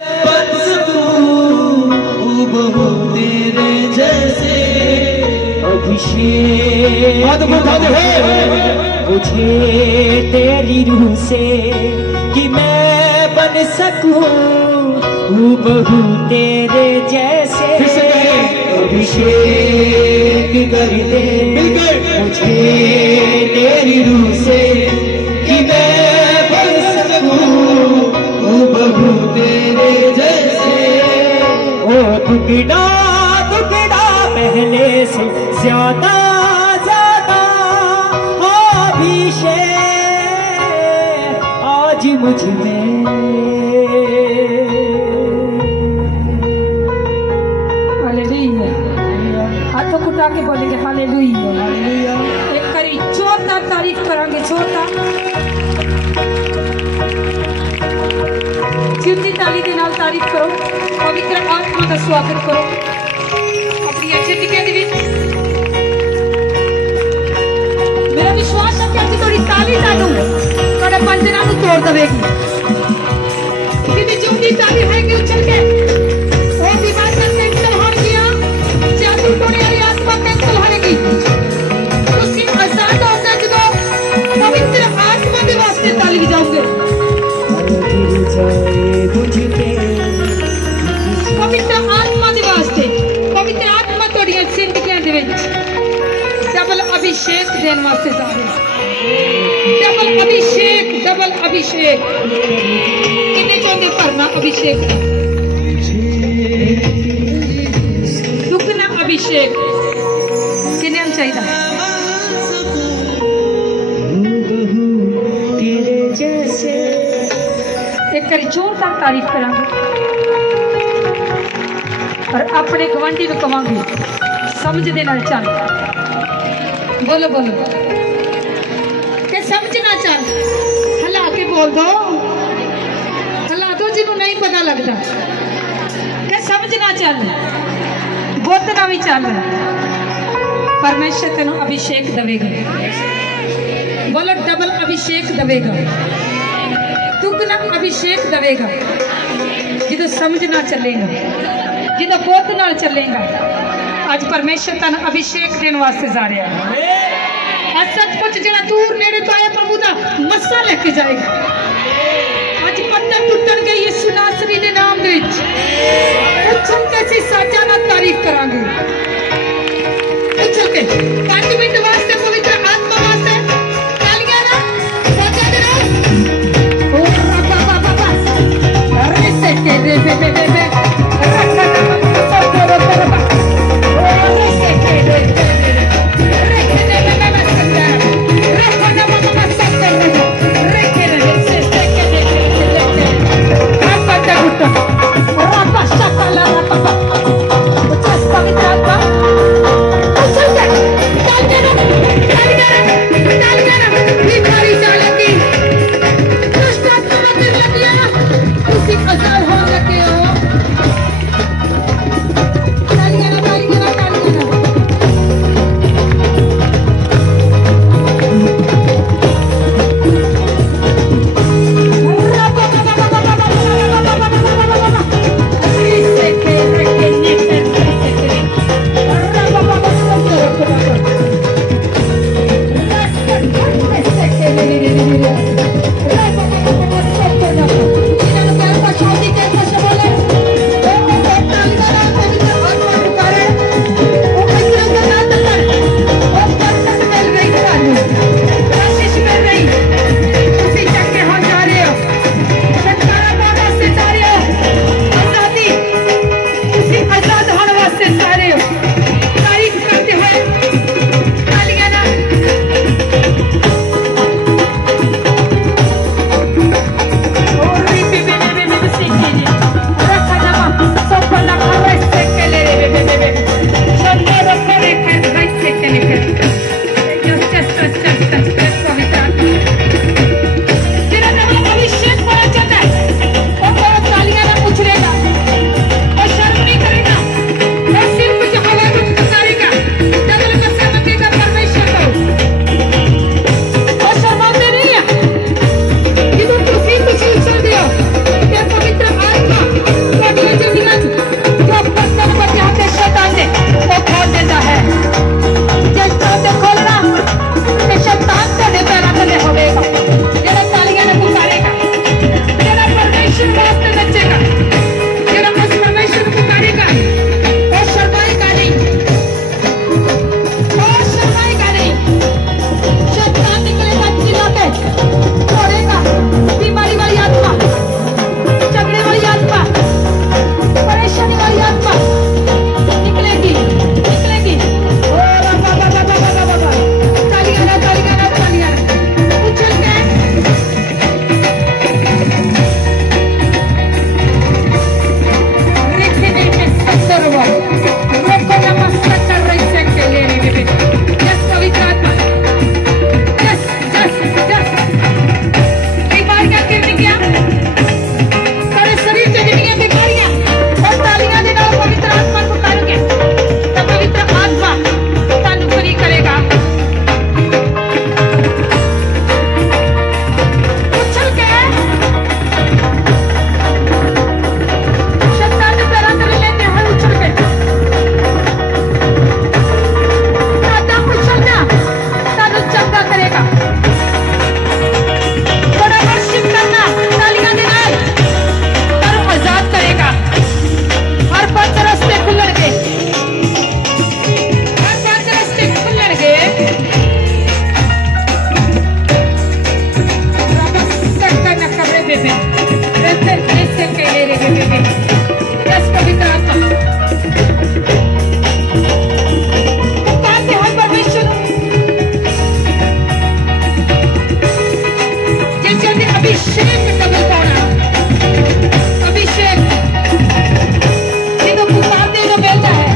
बन सकूं बहू तेरे जैसे अभिषेक मुझे तेरी रूह से कि मैं बन सकूं बहू तेरे जैसे अभिषेक कर दे मुझे तेरी रूह से कि मैं बन सकूं बहू तेरे जैसे। ओ टुकड़ा टुकड़ा पहले से ज्यादा ज्यादा अभिषेक आज मुझ में। हाथों कुटा के बोलेंगे हालेलुया। एक करी जोरदार तारीफ करांगे, जोरदार जितनी ताली के नाल तारीफ करो, पवित्र आत्मा का स्वागत करो अपनी जिंदगी दे विच। मेरा विश्वास है कि अज थोड़ी ताली तानू थोड़े पंजरा नू तोड़ देगी। जिहदी चुंगी ताली हैगी उछल के वो बीमार कैंसल हो गया, जादू टोने वाली आत्मा कैंसल होगी। उसकी आजाद होगा जो पवित्र आत्मा के वास्ते ताली बजाओगे। पवित्र आत्मा के वास्ते, पवित्र आत्मा थोड़ी जिंदगियां दे विच डबल अभिषेक देने वास्ते जा रहे हैं। डबल अभिषेक, डबल अभिषेक किन्ने चाहते भरना अभिषेक का दुगना अभिषेक किन्ने चाहिए। एक करी जोरदार तारीफ करांगे और अपने गवांढी को कहांगे समझ दे नाल चल। बोलो बोलो के समझना चल, हला के बोल दो, हला दो जिन्हों नहीं पता लगता के समझना चल, बोतना भी चल। परमेश्वर तेन अभिषेक देगा। बोलो डबल अभिषेक देगा, दुगना अभिषेक देगा। जो समझना चलेगा, जो बोध नाल चलेगा। आज परमेश्वर तेन अभिषेक देने वास्ते जा रहा है। सचमुच जो दूर नेड़े तो आया प्रभु का मस्सा लेके जाएगा। आज पत्थर टुटन गए यीशु नासरी के नाम दे विच उछल के सी साजा नाल तारीफ करांगे। उछल के 5 मिनट वास्ते पवित्र आत्मा वास्ते तालियां ना साजा दे रहो। ओ बाबा बाबा बाबा अरे से के दे बे बे बे रखा ना सब करो करो ओ अरे से के दे रखे दे बे बे रखा ना बाबा सब कर रखे दे से के दे apa tak rapa sakala rapa ucas pavitra atma ucapkan dalgana बीमारी चालती दुष्ट आत्मा मत लगिया उसी असर हो लगे हो। करेंगे। यस पवित्र आत्मा पुकारते हैं परमेश्वर, जैसे अभिषेक डबल पाना, अभिषेक जिन्हों पुकारते तो मिलता है।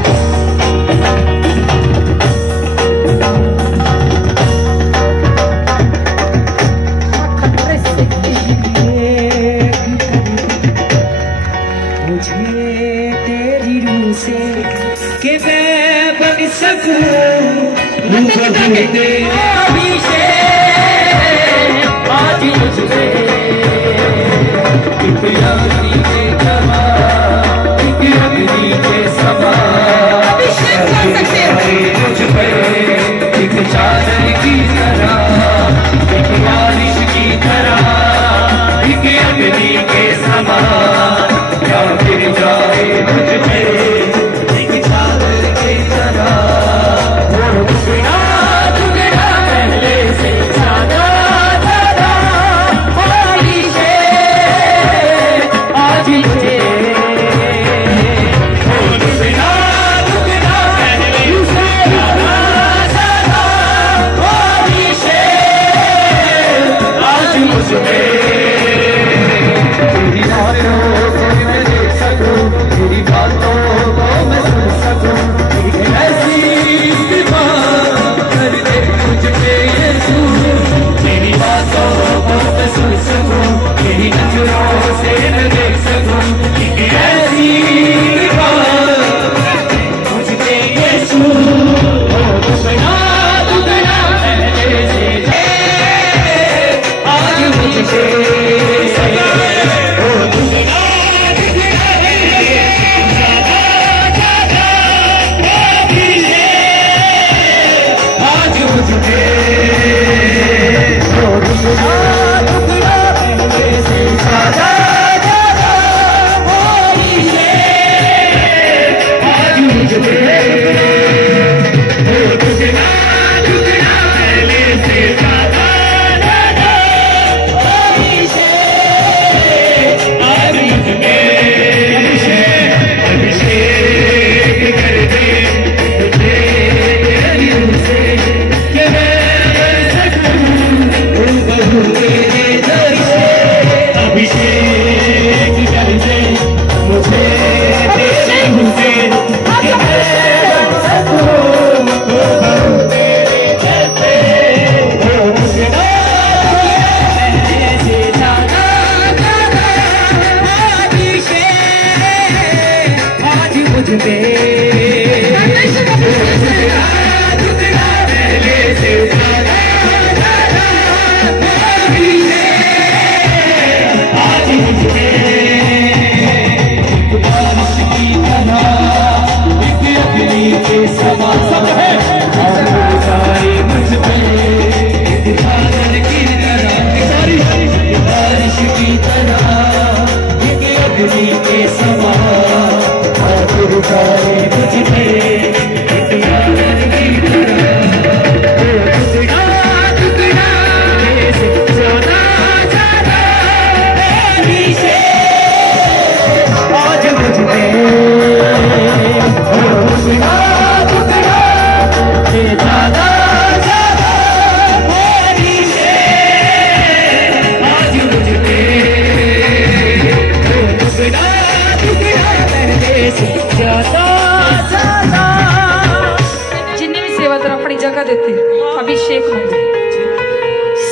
अभिषेक होंगे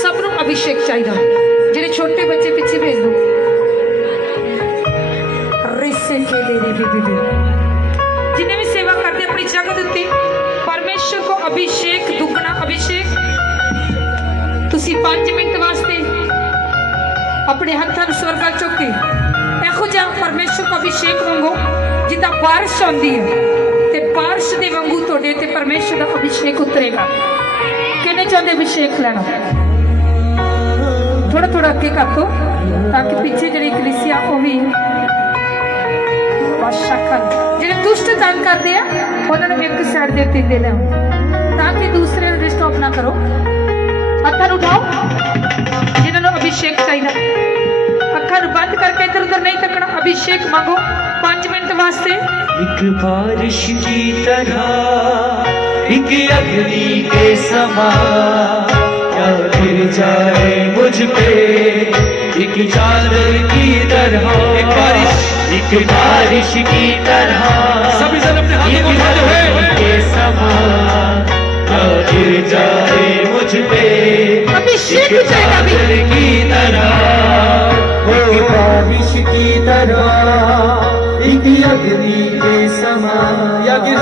सबनों अभिषेक चाहिए जेडे छोटे बच्चे पिछे भेज दो रिसे के जिन्हें भी सेवा करते अपनी जगह देते परमेश्वर को अभिषेक दुगना अभिषेक तुसी 5 मिनट वास्ते अपने हाथों स्वर्ग चुके एहो जा परमेश्वर को अभिषेक मंगो जिदा बारिश आती है ते बारिश दे वांगू तोड़े ते परमेश्वर का अभिषेक उतरेगा किन्ने चाहते अभिषेक लेना थोड़ा थोड़ा अगे कर दो ताकि पीछे जी कलीसिया भी जो दुष्ट तंग करते हैं उन्होंने एक साइड दे दे लें ताकि दूसरे डिस्टर्ब ना करो अखर उठाओ जिन्होंने अभिषेक चाहिए अखर बंद बात करके इधर उधर नहीं तकना, अभिषेक मांगो 5 मिनट वास्ते। एक बारिश की तरह, एक अग्नि के समान क्या गिर जाए मुझ पे, एक चादर की तरह। एक बारिश की तरह, सभी जन अपने हाथों को उठाते हुए के समान क्या गिर जाए मुझ पे, अभिषेक एक चादर की तरह। एक बारिश की तरह, एक अग्नि के समान या गिर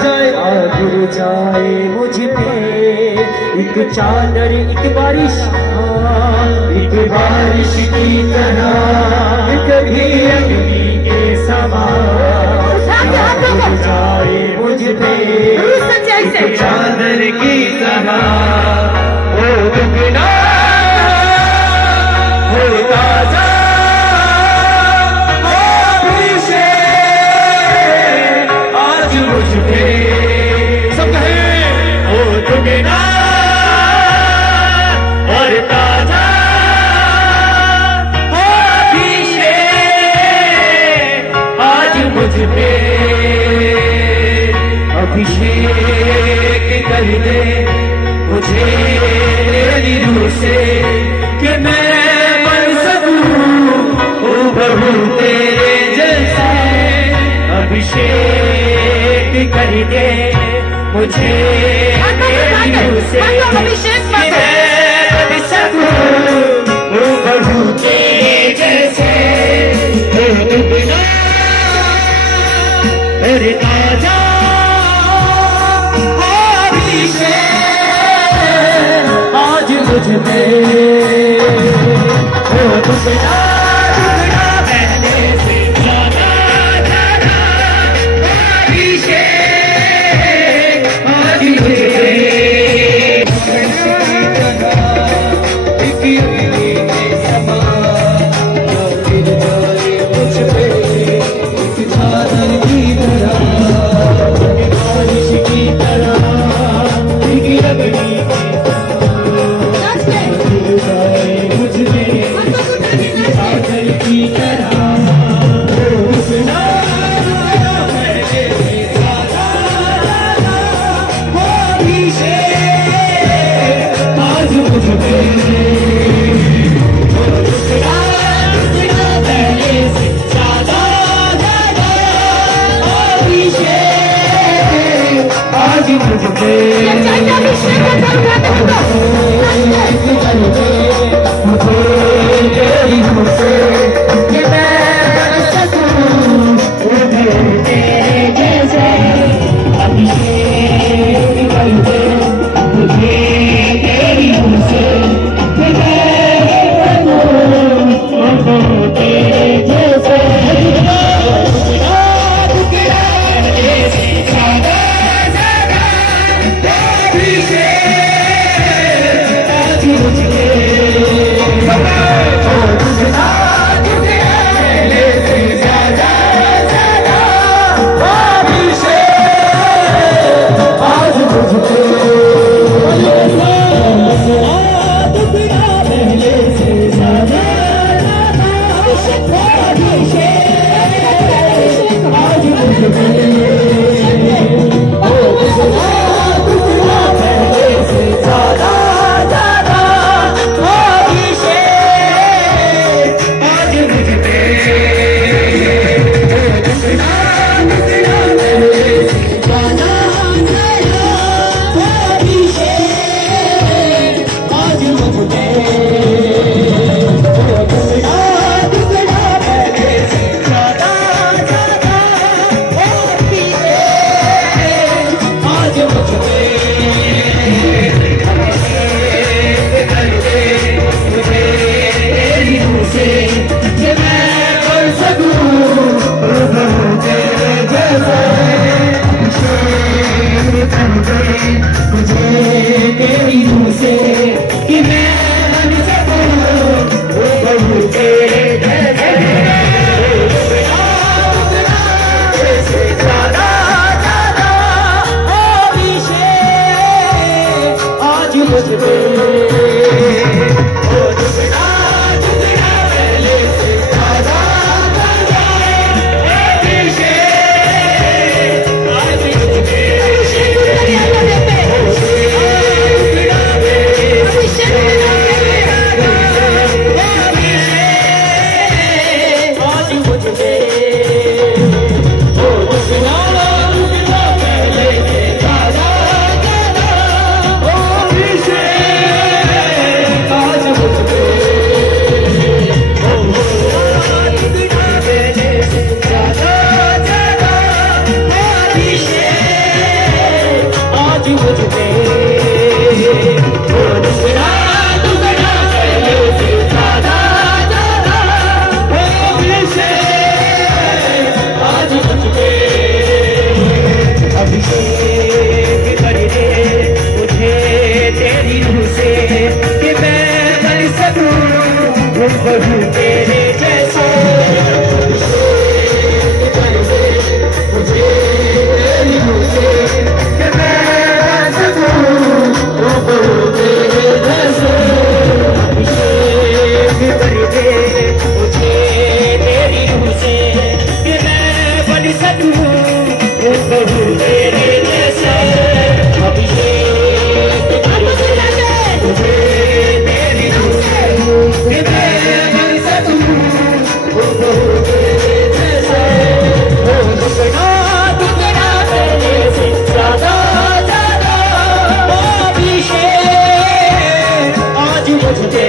जाए मुझ पे, एक चादर एक बारिश की तरह, एक अग्नि के समान गिर जाए मुझ पे, एक चादर की तरह। ओ दुगना हो ताजा आज मुझ पे, सब कहे ओ दुगना और ताजा आज मुझ पे, अभिषेक कर दे मुझे तेरी रूह से, कि मैं बन सकूं हूबहू तेरे जैसे। अभिषेक कर दे मुझे तेरी रूह से, कि मैं बन सकूं हूबहू तेरे जैसे। मेरे ताजा आज मुझ पे, ओ टुकड़ा टुकड़ा पहले से ज्यादा ज्यादा अभिषेक आज मुझ पे। एक अग्नि के समान गिर जाए मुझ पे, एक चादर की तरह, एक बारिश की तरह, एक अग्नि मुझ पे सकूं बहू तेरे जैसे अभिषेक तुझे तेरी रूह से कि मैं बन सकूं बहू तेरे जैसे हो टुकड़ा टुकड़ा तेरे से ज्यादा ज्यादा अभिषेक आज मुझे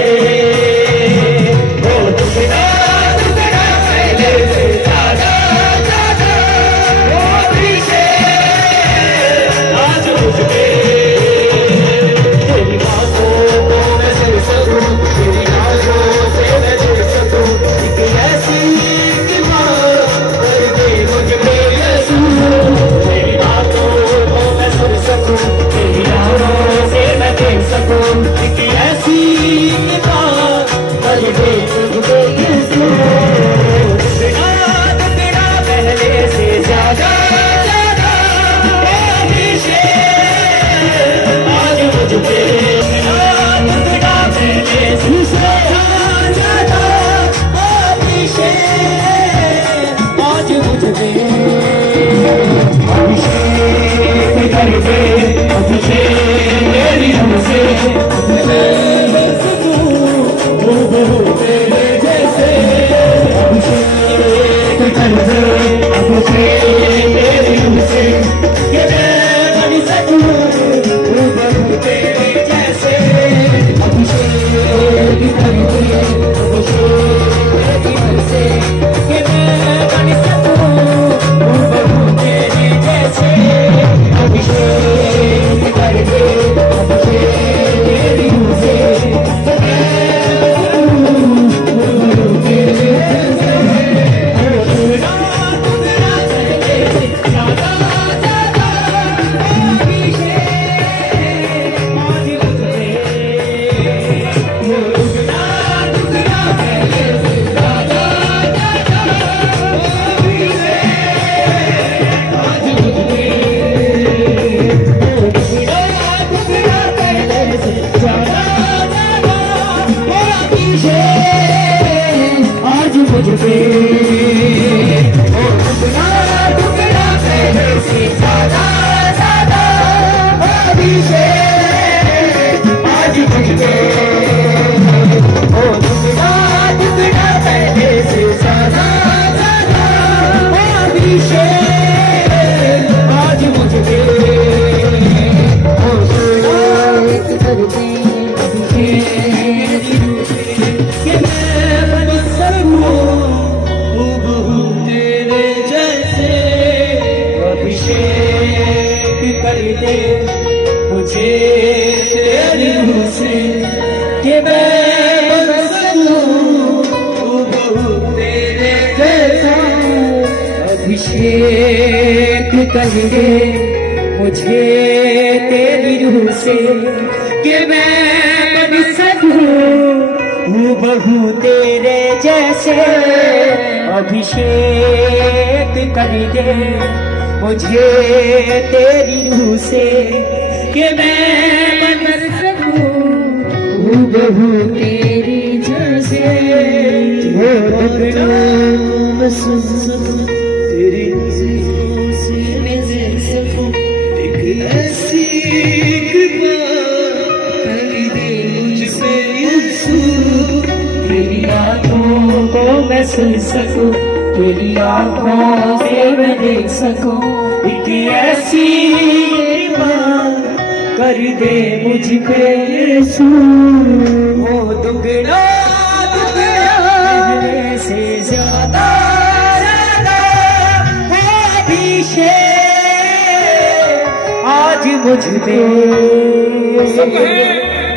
अभिषेक कर दे मुझे तेरी रूह से कि मैं बन सकूं बहू तेरे जैसे। अभिषेक कर दे मुझे तेरी रूह से कि मैं बन सकूं बहू तेरी जैसे। तेरी नज़रों से नज़र सकूं एक ऐसी कृपा कर दे मुझसे यीशु। तेरी आँखों को मैं सुन सकूं तेरी आँखों से मैं देख सकूं एक ऐसी कृपा कर दे मुझ पे यीशु। वो दुगना दुगना से ज्यादा आज मुझ पे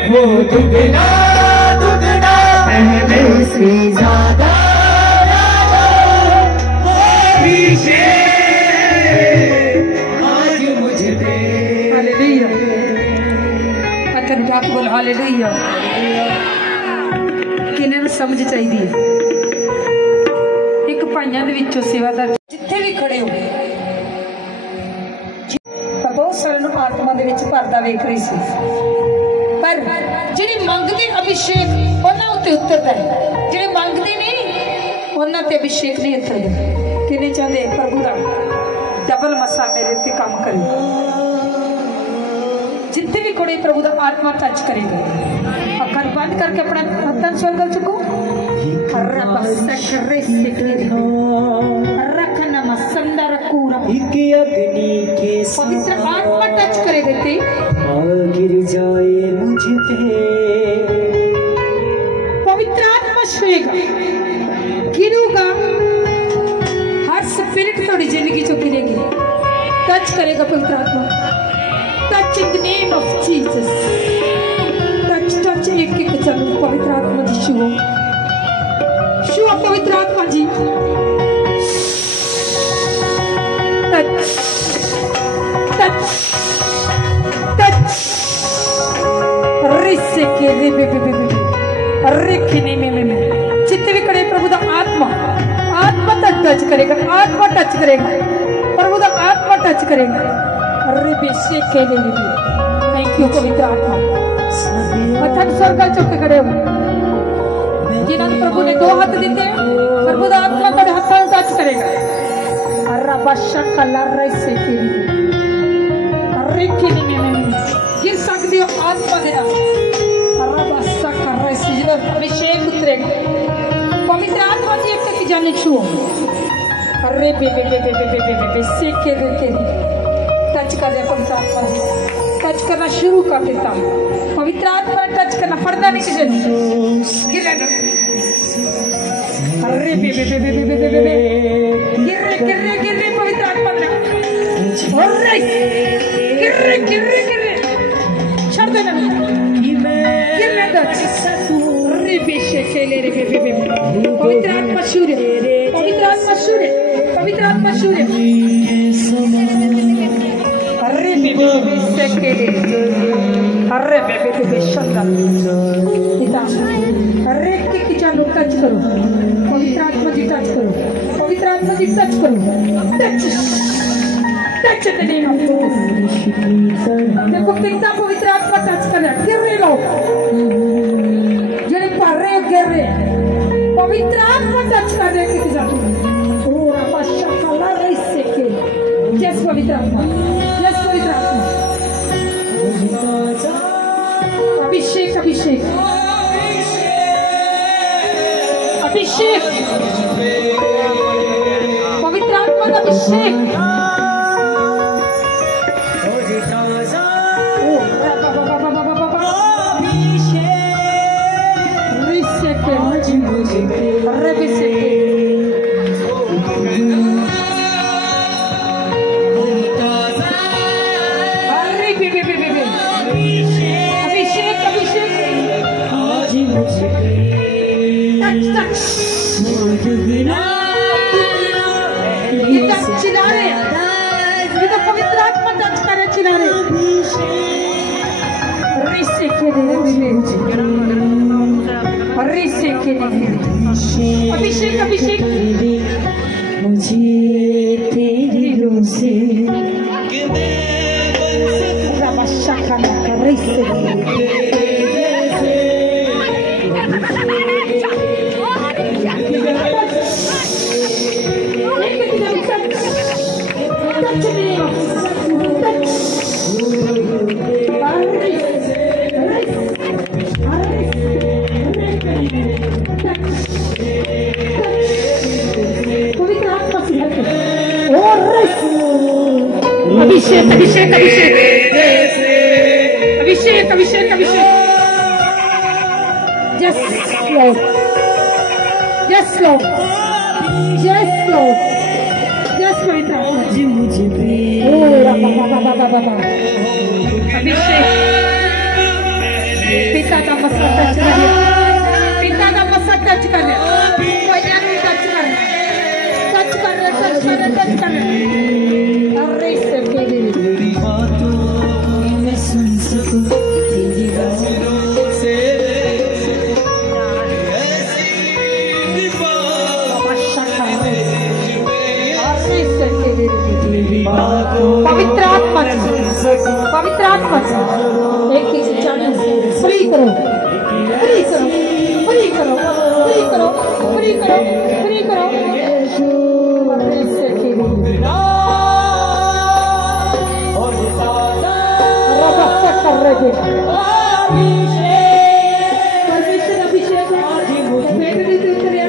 वो दुगना दुगना पहले से ज्यादा आज मुझ पे। हालेलुया। पत्थर उठा के बोल हालेलुया। किन्ने नूं समझ चाहिदी है। एक भाइयां दे विचों सेवादार जिथे भी खड़े हो बहुत सारे आत्मा दे विच भरदा वेख रही सी, पर जिहड़े मंगदे अभिषेक उन्हां उत्ते उतरदा है, जिहड़े मंगदे नहीं उन्हां ते अभिषेक नहीं उतरदा। किन्ने चाहते प्रभु दा आशा मेरे ते काम करे जितने भी कोड़े प्रभु दा आत्मा टच करेगा अखर बंद करके अपना हथन स्वर्ग चुको रब सकरे से रखना मसंदर कूरा एक अग्नि के पवित्र आत्मा टच करे देते गिर जाए मुझ पे पवित्र आत्मा छुएगा गिरूगा हर स्पिरिट थोड़ी जिंदगी जो गिरेगी टच करेगा पवित्र आत्मा touch in the name of Jesus touch touch एक एक चलो पवित्र आत्मा जी छुओ छुओ पवित्र आत्मा जी टच टच टच रिसे के रे बे बे बे रिखने में जितने भी करे प्रभु दा आत्मा आत्मा टच करेगा आत्मा टच करेगा प्रभु दा आत्मा टच करेगा अरे बेशे के ले थैंक यू पवित्र आत्मा अथन स्वर्ग चौके खड़े हो जिन्होंने प्रभु ने 2 हाथ दिए प्रभु दा आत्मा तेरे हाथों में टच करेगा अरे बशा कलर रैसे के अरे किनी में गिर सकती हो आत्मा दे अभिषेक उतरेगा पवित्र आत्मा जी एक की जाने छुओ अरे बे बे बे बे बे बे बे बे सीख के टच कर दे पवित्र आत्मा जी टच करना शुरू कर देता हूँ पवित्र आत्मा टच करना पर्दा नहीं किसी गिरेगा अरे बे बे बे बे बे बे बे बे गिर रे पवित्र आत्मा ने अरे गिर रे छोड़ देना गिरने दो बेशे खेले रे बे पवित्र आत्मा सूर्य पवित्र आत्मा सूर्य पवित्र आत्मा सूर्य अरे बे से खेले अरे बे शंदा पिता अरे के जानो टच करो पवित्र आत्मा जी टच करो पवित्र आत्मा जी टच करो touch touch the name of Jesus देखो कितना पवित्र आत्मा टच कर रहा है गिर रहे लोग गिर पवित्र आत्मा टच कर रहे किसी जाती पूरा पश्चा कला रही से के जस पवित्र आत्मा अभिषेक अभिषेक अभिषेक पवित्र आत्मा का अभिषेक अभिषेक अभिषेक मुझे तेरी रूह से अभिषेक अभिषेक अभिषेक अभिषेक अभिषेक अभिषेक yes Lord yes Lord yes Lord yes पवित्र ओ बाबा अभिषेक पिता का मस्तक टच कर पिता का मस्तक टच कर टच कर टच कर अरे से तेरी बातों में सुन सकूं तेरी बातों से पवित्र आत्मा एक ही चैनल फ्री करो फ्री करो फ्री करो फ्री करो फ्री करो फ्री करो होवे परमेश्वर अभिषेक भेंट दी ते उतरिया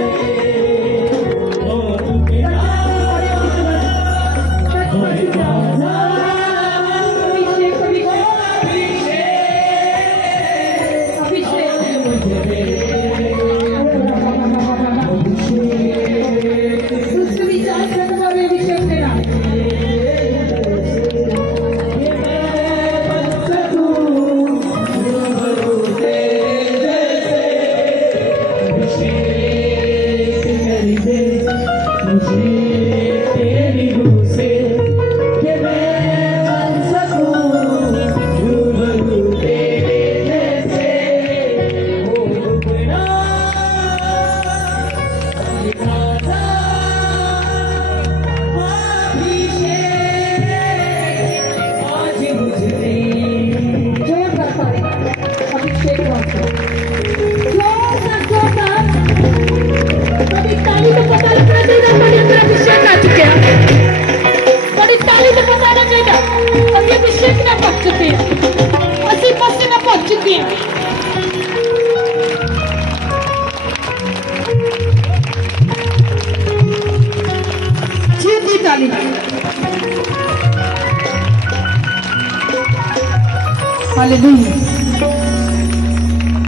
हालेलुया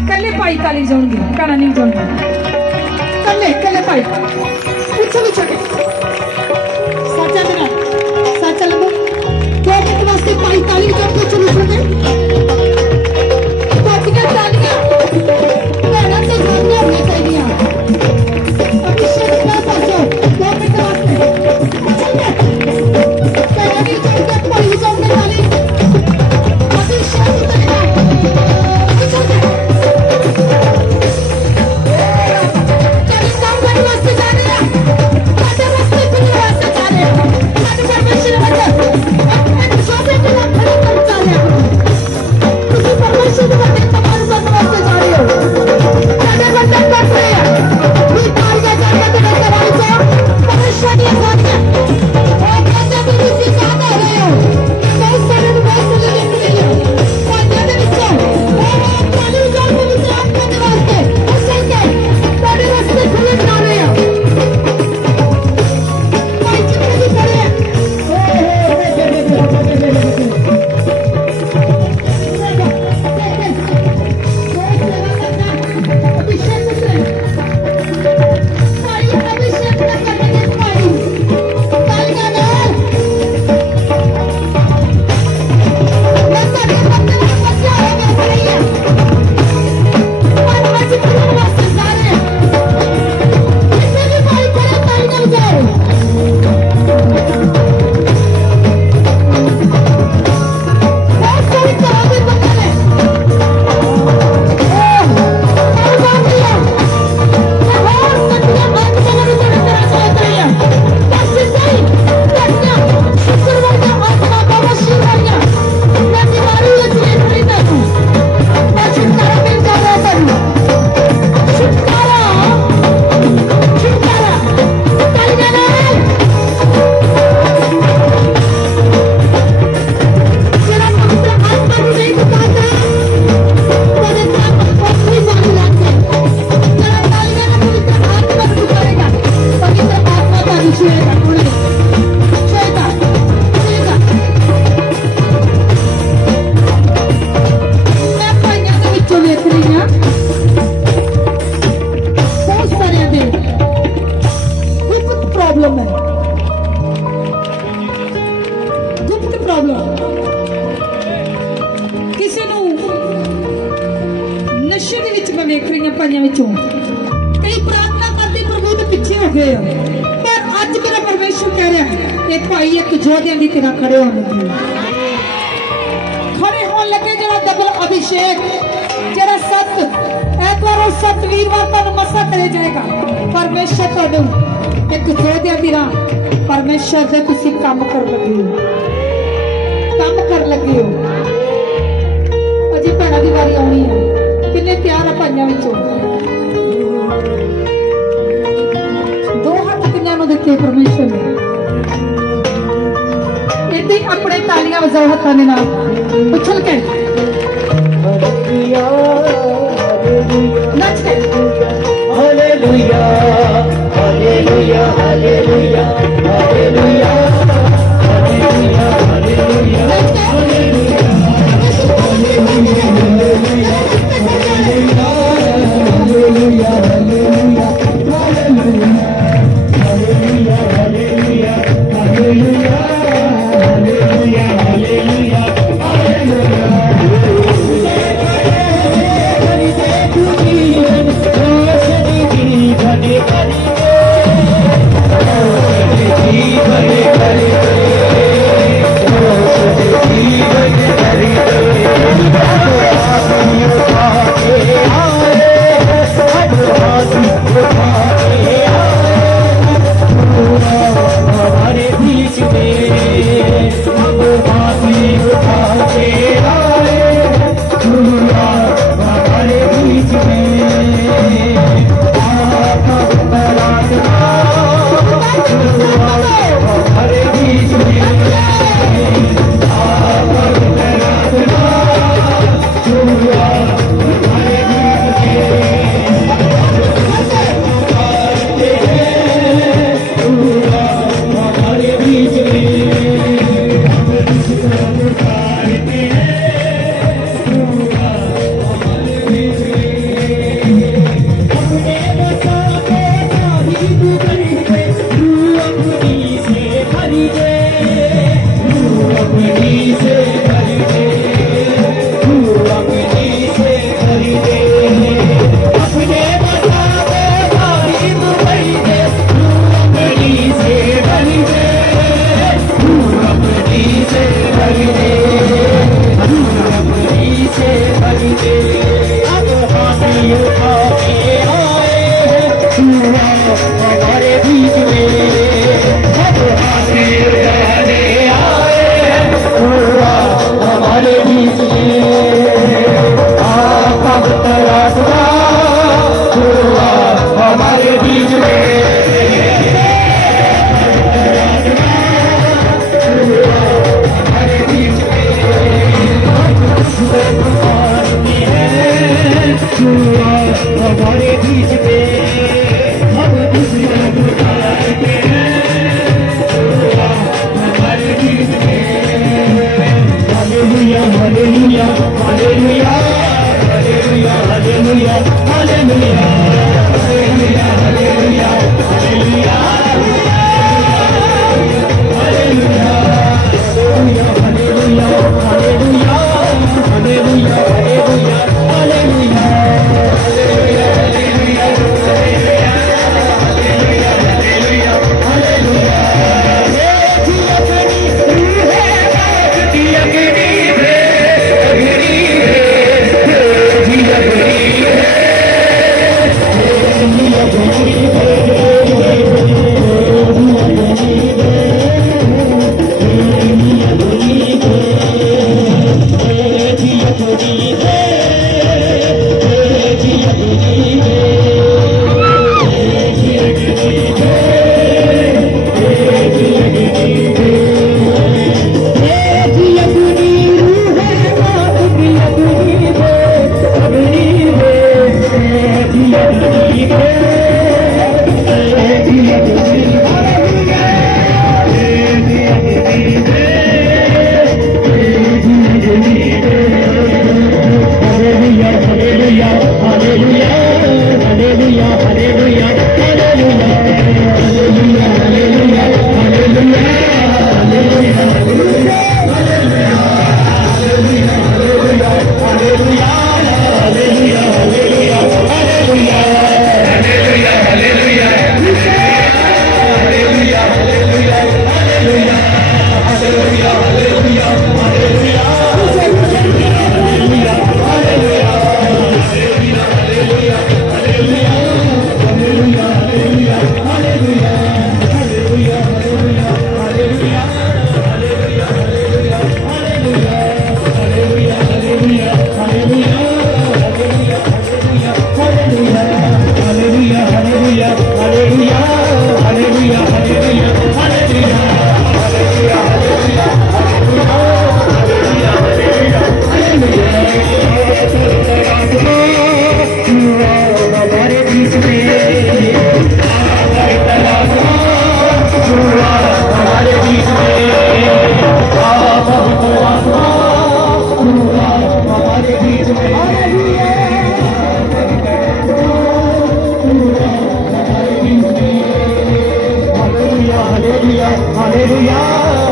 कल्ले पाई ताली जाऊंगी काना नहीं जाऊंगी कल्ले कल्ले पाई पीछे पीछे साचा देना साचा लगो 2 मिनट वास्ते पाई ताली जाऊं तो चलो चलो तालियां तालियां कहना से जोड़ना होना चाहिए अभिषेक ना पासो 2 मिनट वास्ते कहना नहीं जोड़ते पाई जाऊंगे ताली कई प्रार्थना करते प्रभु के पीछे हो गए पर आज मेरा परमेश्वर कह रहा है एक भाई एक जोधे की तरह खड़े होने लगे जरा डबल अभिषेक जरा सत ऐतवार और सत वीरवार तक मसा करे जाएगा परमेश्वर तो एक जोधे की राह परमेश्वर से तुसी काम कर लगे हो अजी भैन की बारी आनी है किन्ने प्यार है भाइयों विचों 2 हाथ किन्ने दिते परमेश्वर ने इतने अपने तालियां वजाओ हाथों के नाल उछल के hallelujah hallelujah hallelujah hallelujah hallelujah hallelujah Hare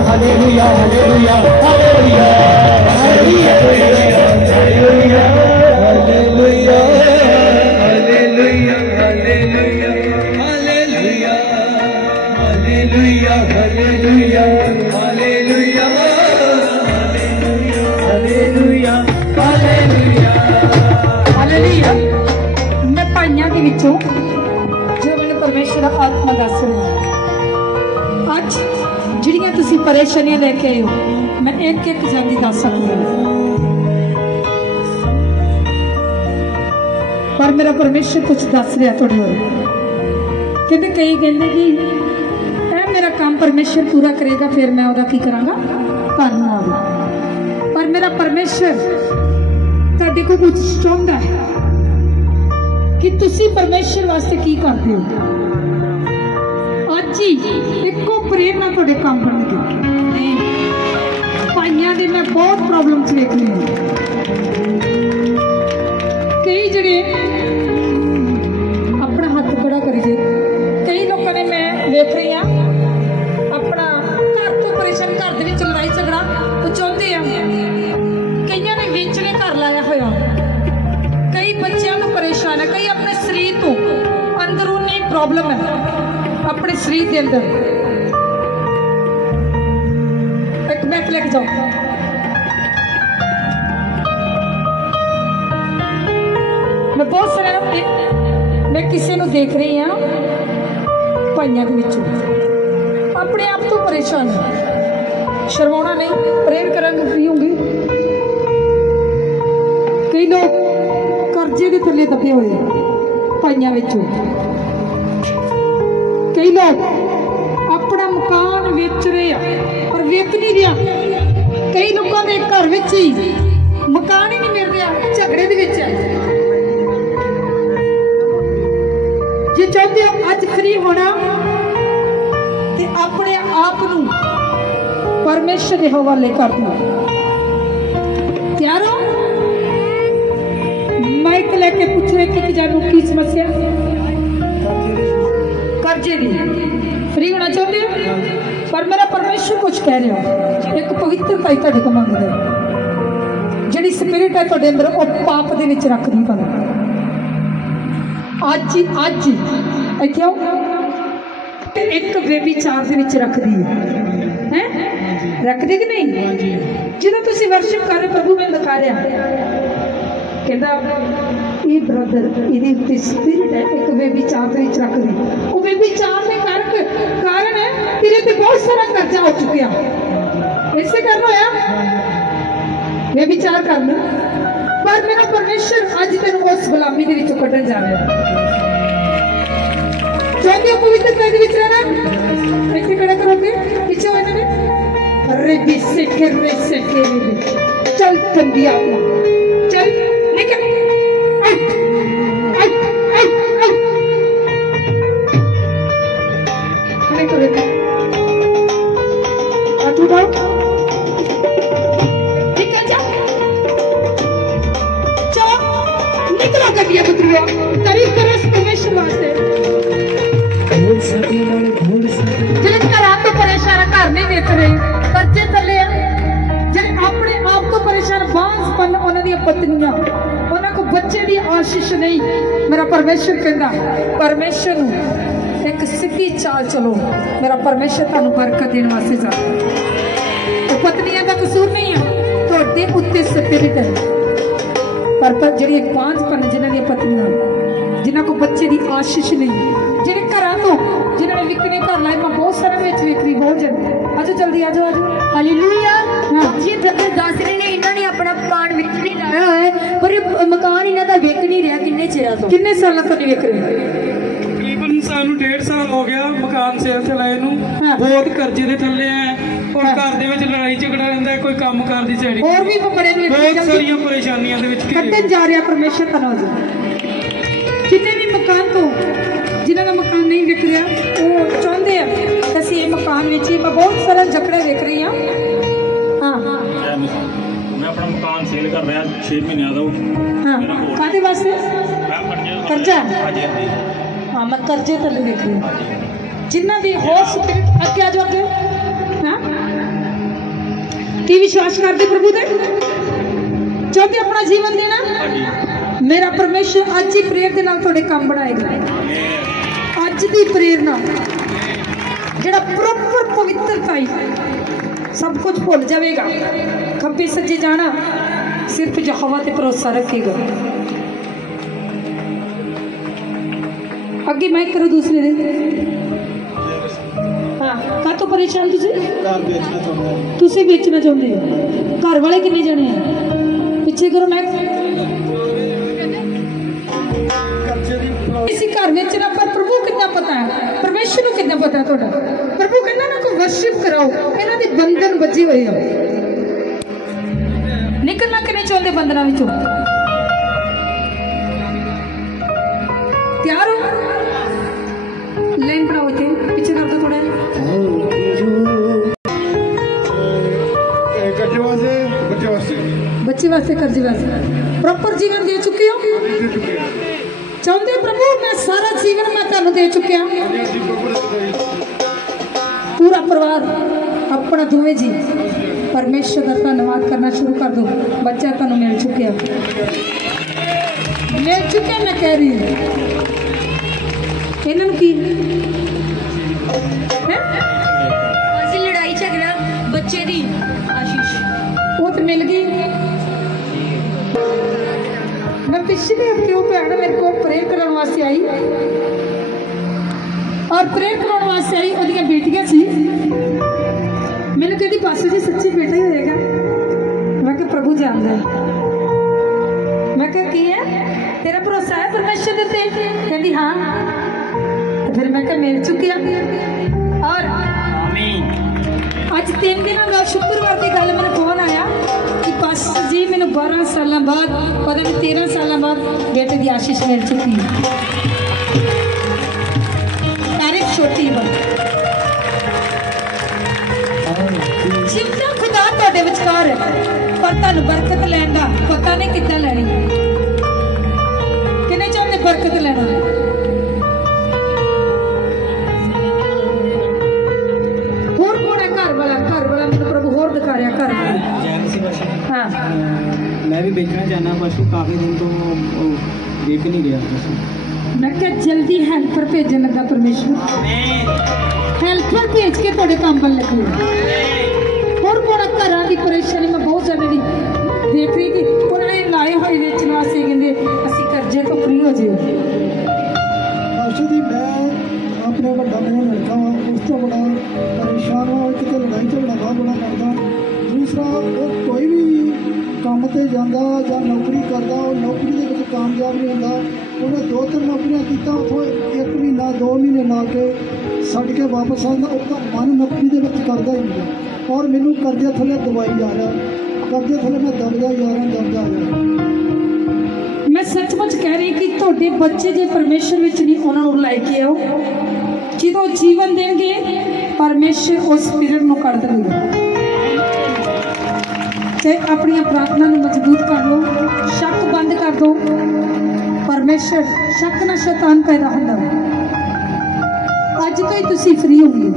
hallelujah hallelujah hallelujah hallelujah hallelujah hallelujah. मैं भाइयों के विचों जो मैंने परमेश्वर का आत्मा दस रहा अज जिहड़ियां तुसीं परेशानियां लेके आए हो मैं एक एक जानी दस सकती हूँ पर मेरा परमेश्वर कुछ दस रहा थोड़ी और कहते कई कहते कि मेरा काम परमेश्वर पूरा करेगा फिर मैं ओदा की करांगा धन्यवाद पर मेरा परमेश्वर तुहाडे को कुछ चाहुंदा है कि तुसी परमेश्वर वास्ते की करते हो अज ही एको प्रेरणा तुहाडे काम बन गई भाइयों दे मैं बहुत प्रॉब्लम च देख रही हूँ कई जगह अपना हाथ खड़ा करिए कई लोगों ने मैं देख रही हूँ अपना घर तो परेशान घर दे विच लड़ाई झगड़ा वो चाहते हैं कईयां ने वेचने घर लाया होया कई बच्चों को परेशान है कई अपने शरीर तो अंदरूनी प्रॉब्लम है अपने शरीर के अंदर एक मैक लेके जाओ मैं बहुत सारे मैं किसी को देख रही हूँ भाइयों के विचों अपने आप तो परेशान है शर्माना नहीं प्रेयर करांगे फ्री होंगे कई लोग कर्जे के थले दबे हुए भाइयों विचों कई लोग अपना मकान बेच रहे हैं पर वेच नहीं रहा कई लोगों के घर विच ही मकान ही नहीं मिल रहा झगड़े दे विच है जे चाहते हो अज फ्री होना ते अपने आप नूं परमेश्वर के हवाले कर दो तैयार हो माइक लेके पूछो एक जानू की समस्या कर्जे दी फ्री होना चाहते हो पर मेरा परमेश्वर कुछ कह रहे हो एक पवित्रता ही तुहाडे को मंगदा है जिहड़ी स्पिरिट है तुहाडे अंदर वो पाप दे विच रखदी पर आज क्यों एक बेबी चार दे विच रखदी है रखदी कि नहीं जिदा तुसीं वर्शिप कर रहे प्रभु मैं दिखा रहा कहता ये ब्रदर इहदे उत्ते स्पिरिट है एक बेबी चार दे विच रखदी वो बेबी चार दे कारण है तेरे ते बहुत सारा कर्जा हो चुकिया ऐसे करना होया बेबी चार करना पर मेरा परमेश्वर अज तेन उस गुलामी के विचों कढण जा रहा है चाहते हो पवित्रता के विच रहना इत्थे खड़ा करोगे पीछे होने में चल कंदिया चल निकल खड़े करो हाथ उठाओ निकल जा चलो निकलो कंदिया पुत्रिया तारीफ करो परमेश्वर वास्ते जिन्हें घर तो परेशान घर नहीं देख रहे कर्जे थले जिन्हें अपने आप तो परेशान बांझपन उन्होंने पत्नियां उन्होंने को बच्चे की आशीष नहीं मेरा परमेश्वर कहता परमेश्वर एक सीधी चाल चलो मेरा परमेश्वर तुहानू बरकत देने वास्ते जा तो पत्नियां का कसूर नहीं है तुहाडे उत्ते स्पिरिट है पर जिहड़ी बांझपन जिन्हां दी पत्नियां जिन्हां को बच्चे की आशीष नहीं जिन्हें घर तो जिन्होंने विकने घर लाए मैं बहुत सारे विकरी बहुत जल्दी आजो जल्दी आजो आजो हालेलुया जी ब्रदर दस रहे ने इन्होंने अपना मकान विक नहीं लाया है पर मकान इन्हों का विक नहीं रहा किन्ने चिर तो किन्ने साल तो नहीं विक रहे तकरीबन सानू 1.5 साल हो गया मकान सेल ते लाए नू बहुत कर्जे दे थल्ले है और घर दे विच लड़ाई झगड़ा रहंदा है कोई काम कार दी झड़ी और भी बड़े बहुत सारियां परेशानियां दे विच कटन जा रहा परमेश्वर धन्यवाद जिन्ने भी मकान तो जिन्होंने मकान नहीं विक रहा वो चाहते हैं असं ये मकान बेची मैं बहुत सारा झगड़ा देख रही हूँ हाँ मैं अपना मकान सेल कर रहा 6 महीने तो हाँ काहदे वास्ते कर्जा हाँ हाँ मैं कर्जे थले देख रही हूँ जिन्हों की होश अगे आ जाओ अगे हाँ की विश्वास करते प्रभु दे चाहते अपना जीवन देना। मेरा परमेश्वर अज ही प्रेयर के नाल थोड़े काम बनाएगा। अज दी प्रेयर नाल जेड़ा प्रॉपर पवित्रता ही सब कुछ भुल जाएगा। खब्बे सज्जे जाना सिर्फ यहोवा ते भरोसा रखेगा। अगे मैं करो दूसरे दिन। हाँ का तो परेशान तुसी बेचना चाहते हो। घर वाले कितने जने हैं पिछे करो। मैं इसी घर बेचना पर प्रभु कितना पता है, परमेश्वर को कितना पता है थोड़ा। प्रभु कहना ना को वर्शिप कराओ, इन्हां दे बंधन बजे हुए हैं। निकलना किने चाहते बंधना विचों। तैयार हो? लाइन बनाओ थे पीछे कर दो थोड़ा। बच्चे वास्ते कर्जे वास्ते प्रॉपर जीवन दे चुके हो। चाहते प्रभु मैं सारा जीवन मैं तुहानू दे चुकिया। पूरा परिवार अपना दोवे जी परमेश्वर का धन्यवाद करना शुरू कर दो। बच्चा तुहानू मिल चुकिया, मिल चुके। मैं कह रही हूँ इन्हों की लड़ाई झगड़ा बच्चे दी आशीष वो तो मिल गई। मैं पिछले हफ्ते वो भैन मेरे को प्रेयर करने वास्ते आई और प्रेयर करने वास्ते आई। उनकी बेटियां सी मैंने कहती पासू जी सच्ची बेटा ही होएगा। मैं क्या प्रभु जानता है। मैं क्या की है तेरा भरोसा है परमेश्वर दे ते? कहती हाँ। फिर मैं क्या मिल चुकी और अज 3 दिन बाद शुक्रवार की गल मेरे फोन आया कि पास्टर जी मैंने 12 साल बाद पता नहीं 13 साल बाद बेटे की आशीष मिल चुकी है। तारीफ छोटी बात जितना खुदा तुहाडे विचकार है पर तुहानू बरकत लैण दा पता नहीं किद्दां लैणी। किन्ने चाहते बरकत लेना? होर कौन है घर वाला? घर वाला मैंने प्रभु होर दिखा रहा घर वाला। हाँ मैं भी बेचना चाहना पशु, काफी दिन तो देख नहीं गया पशु। मैं क्या जल्दी हेल्पर भेजन लगा परमेश्वर। हेल्पर भेज के थोड़े काम बन लगे। और कोड़ा घर की परेशानी मैं बहुत ज्यादा देख रही थी। उन्होंने लाए हुए बेचने वास्ते कहते असी कर्जे तो फ्री हो जाए। मैं अपने बड़ा मेरा लड़का वा उस तो बड़ा परेशान हुआ कि लड़ाई झगड़ा बहुत बड़ा करता। दूसरा वो कोई भी काम से जाता या नौकरी करता नौकरी के कामयाब नहीं होता। उन्हें 2-3 नौकरियां की उतों 1 महीना 2 महीने ला के छड़ के वापस आता। उसका मन नौकरी के करता ही नहीं और मैनू कर्जे थले दवाई जा रहा। कर्जे थले मैं दबदा जा रहा। मैं सचमुच कह रही कि थोड़े बच्चे जो परमेश्वर विच नहीं उन्होंने लैके आओ। जो जीवन देंगे परमेश्वर उस पीरियड में कर देगा। चाहे अपनी प्रार्थना में मजबूत कर लो, शक बंद कर दो। परमेश्वर शक ना शैतान पैदा होता है। अज तो ही तुसी फ्री होंगे।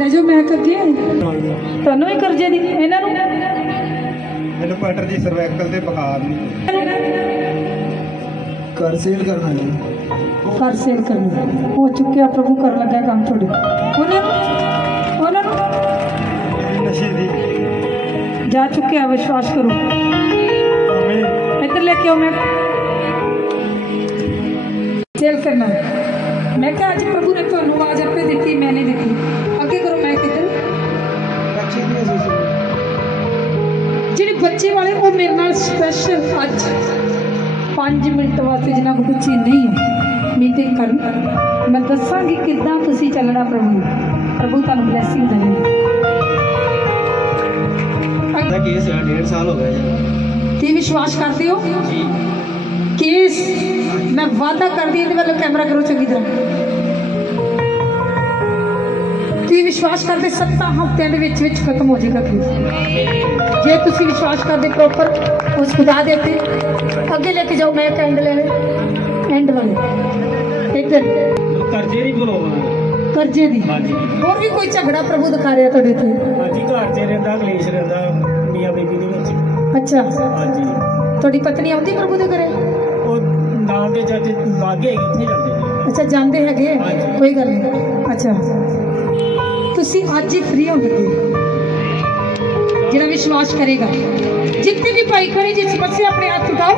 ले जाओ मैं करके तुहानू ही कर्जे दी इन्हां नूं मैंने पटर दी सर्वाइकल ते बुखार घर सेल करना है। कर सेल करना हो चुके प्रभु कर लगा काम थोड़े नशे दी जा चुके विश्वास करो। इधर लेके आओ। मैं सेल करना मैं क्या आज प्रभु ने तुहानू आवाज आपे दी मैंने दी। अगे करो। मैं किधर जिहड़े बच्चे वाले वो मेरे नाल स्पेशल अज 5 मिनट वास्ते जिन्हों को बच्चे नहीं है मीटिंग कर मैं दसांगी किद्दां तुसीं चलना। प्रभु तुहानू ब्लैसिंग देवे। केस 1.5 साल हो गए। तुसीं विश्वास करते हो? केस मैं वादा कर दी वालों कैमरा करो चंगी तरह। तुसीं विश्वास करते 7 हफ्तियां दे विच खत्म हो जाएगा केस। जे तुसीं विश्वास करते प्रॉपर उस खुदा दे ते अगे लेके जाओ। मैं कैंड लेने एंड वाले इधर कर्जे नहीं भरोगा ਕਰਜ਼ੇ ਦੀ ਹਾਂਜੀ ਹੋਰ ਵੀ ਕੋਈ ਝਗੜਾ ਪ੍ਰਭੂ ਦਿਖਾ ਰਿਹਾ ਤੁਹਾਡੇ ਤੇ? ਹਾਂਜੀ ਘਰ 'ਚ ਰਹਿੰਦਾ ਕਲੇਸ਼ ਰਹਿੰਦਾ ਮੀਆਂ ਬੀਬੀ ਦੇ ਵਿੱਚ। ਅੱਛਾ, ਹਾਂਜੀ ਤੁਹਾਡੀ ਪਤਨੀ ਆਉਂਦੀ ਪ੍ਰਭੂ ਦੇ ਘਰੇ? ਉਹ ਨਾਲ ਦੇ ਜੱਜ ਲਾਗੇ ਕਿੱਥੇ ਜਾਂਦੇ ਨੇ। ਅੱਛਾ, ਜਾਂਦੇ ਹੈਗੇ, ਹਾਂਜੀ। ਕੋਈ ਗੱਲ ਨਹੀਂ। ਅੱਛਾ, ਤੁਸੀਂ ਅੱਜ ਹੀ ਫ੍ਰੀ ਹੋਗੇ, ਜਿਹੜਾ ਵਿਸ਼ਵਾਸ ਕਰੇਗਾ। जितने भी भाई खड़े जिस पासे अपने हाथ उठाओ,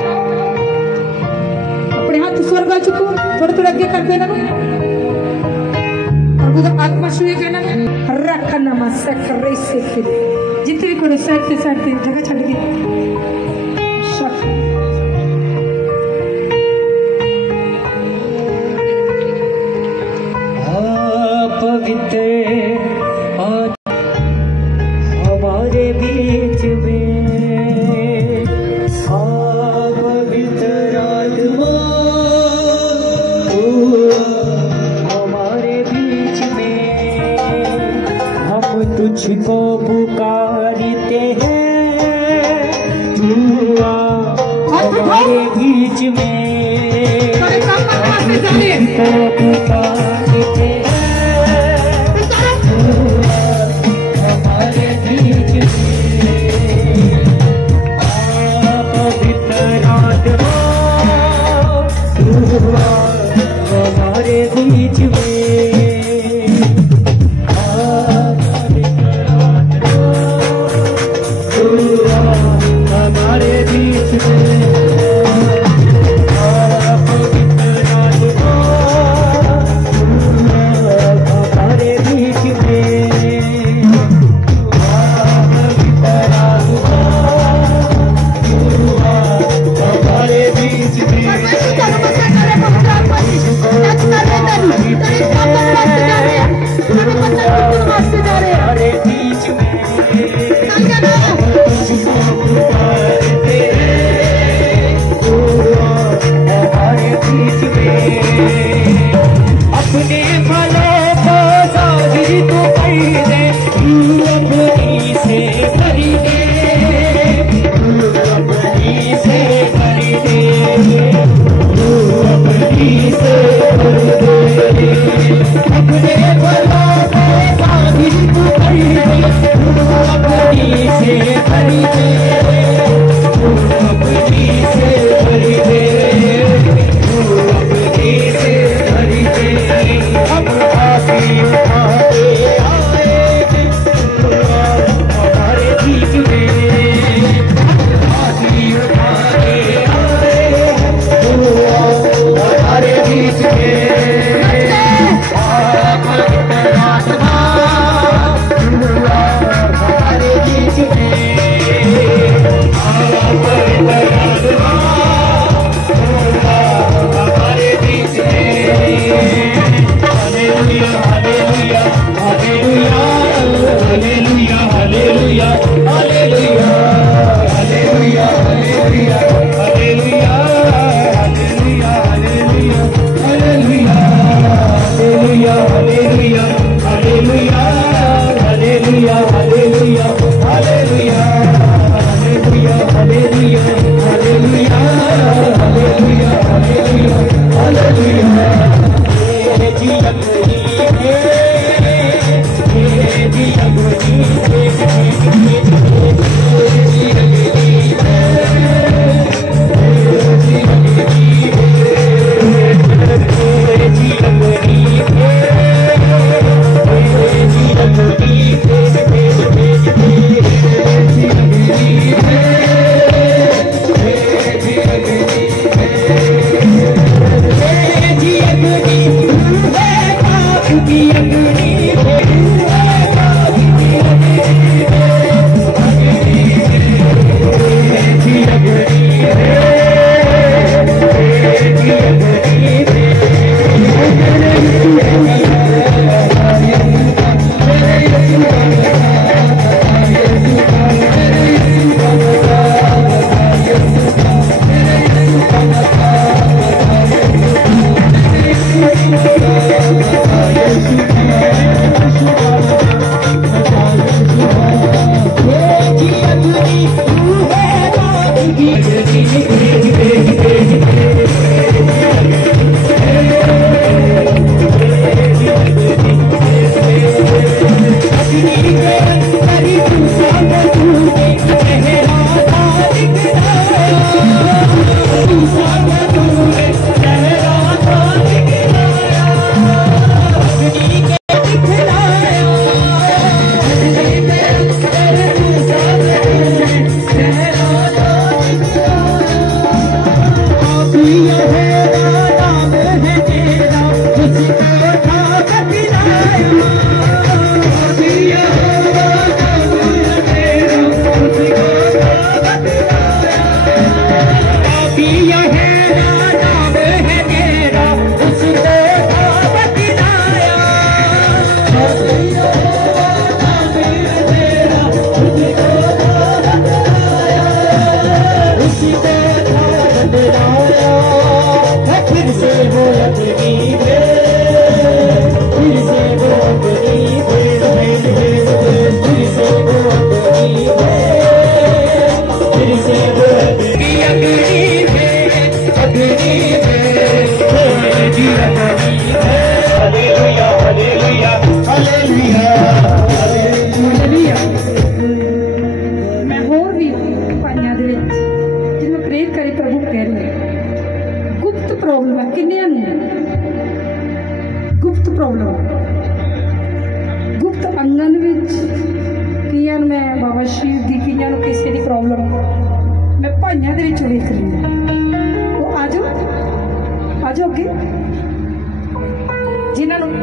अपने हाथ स्वर्ग चुको, थोड़े थोड़े अगे कर देना। प्रभु का आत्मा छुए कहना रखना मसा कर रही से जितने भी कोई साइड से जगह छड़ दी पवित्र हमारे बीच में तुझको पुकारते हैं, तू हमारे बीच में तुझको पुकारते हैं, हमारे बीच में पवित्र आत्मा तू हमारे बीच में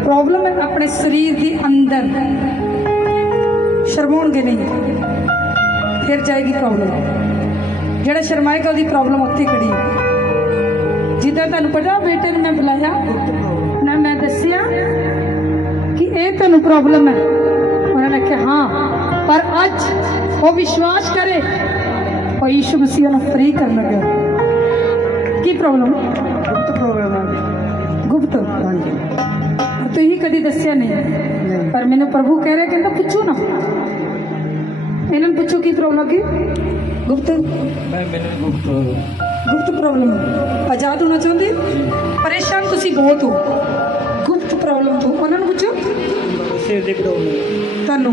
प्रॉब्लम है अपने शरीर के अंदर शर्माउणगे नहीं, फिर जाएगी प्रॉब्लम। जेड़ा शर्माएगा उसकी प्रॉब्लम उत्थे खड़ी है। जिदा तुहानू पता बेटे ने मैं बुलाया ना, मैं दसिया कि ये तुहानू प्रॉब्लम है, उन्होंने कहा हाँ, पर अज वो विश्वास करे और यीशु मसीह ने फ्री कर लगे। की प्रॉब्लम? गुप्त प्रॉब्लम है। गुप्त? हाँ जी। तो ही कभी दसिया नहीं, पर मैंने प्रभु कह रहे कहता पूछो ना, इन्होंने पूछो की प्रॉब्लम की? गुप्त गुप्त प्रॉब्लम। आजाद होना चाहते, परेशान तुसी बहुत हो, गुप्त प्रॉब्लम तो उन्होंने पूछो तुहानू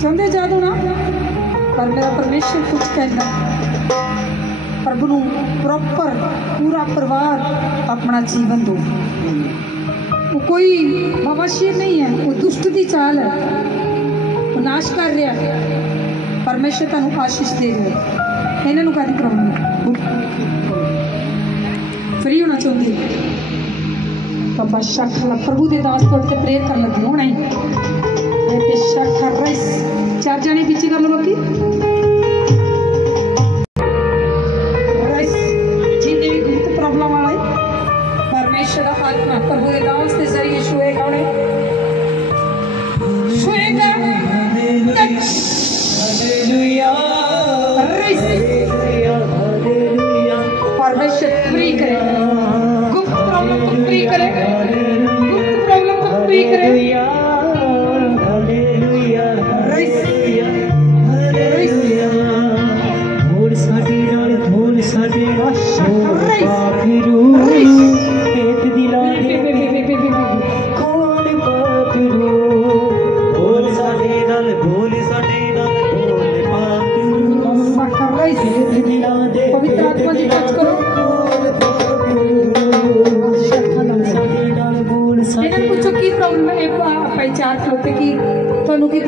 चाहते आजाद होना। पर मेरा परमेश्वर कुछ कहना, प्रभु नू प्रॉपर पूरा परिवार अपना जीवन दो। वो कोई बवाशीर नहीं है, वो दुष्ट की चाल है, वो नाश कर रहा है। परमेश्वर तुहानू आशीष दे रहा है। इन्होंने कादी प्रॉब्लम फ्री होना चाहते तो बेशक प्रभु के दास को प्रेयर कर लगे होना ही बेशक। चार जने पीछे कर लो बाकी जिन्हें भी गुप्त प्रॉब्लम आए परमेश्वर का आत्मा प्रभु के दास के जरिए छुएगा, उन्हें छुएगा। परमेश्वर फ्री करे, गुप्त प्रॉब्लम को फ्री करे, गुप्त प्रॉब्लम को फ्री करे। पवित्र आत्मा जी टच करो। पूछो की प्रॉब्लम है, पहचान खलोते की थानू की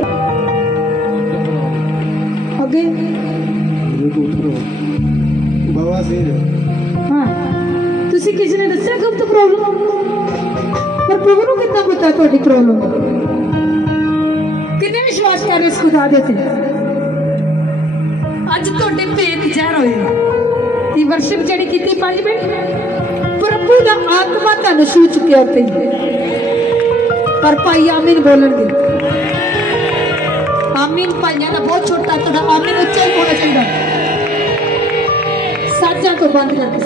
अगे हाँ तुसी किसी ने दस्या गुप्त प्रॉब्लम, पर प्रभु को कितना पता थोड़ी प्रॉब्लम? कितने विश्वास कर रहे इस खुदा दे ते? अज थोड़े भेद जहर होए वर्शिप जड़ी की 5 मिनट प्रभु का आत्मा तुहानू छू चुके होते, पर भाई आमीन बोलणगे। आमीन भाइयों का बहुत छोटा, थोड़ा आमीन उच्चा ही होना चाहिए। साजा तो बंद करके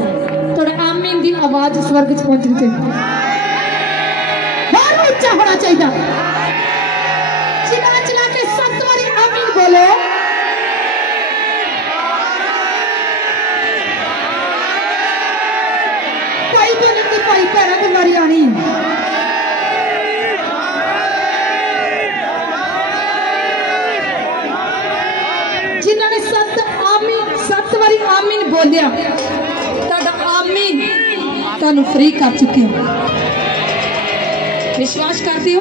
थोड़ा आमीन की आवाज स्वर्ग च पहुंचनी चाहिए, बहुत उच्चा होना चाहिए। चिल्ला चिल्ला के 7 बारी आमीन बोलो। भाई बोलन की भाई पैरा की मारी आनी। जिन्होंने 7 बारी आमीन बोलिया, आमीन तुहानू फ्री कर चुके हो। विश्वास करते हो?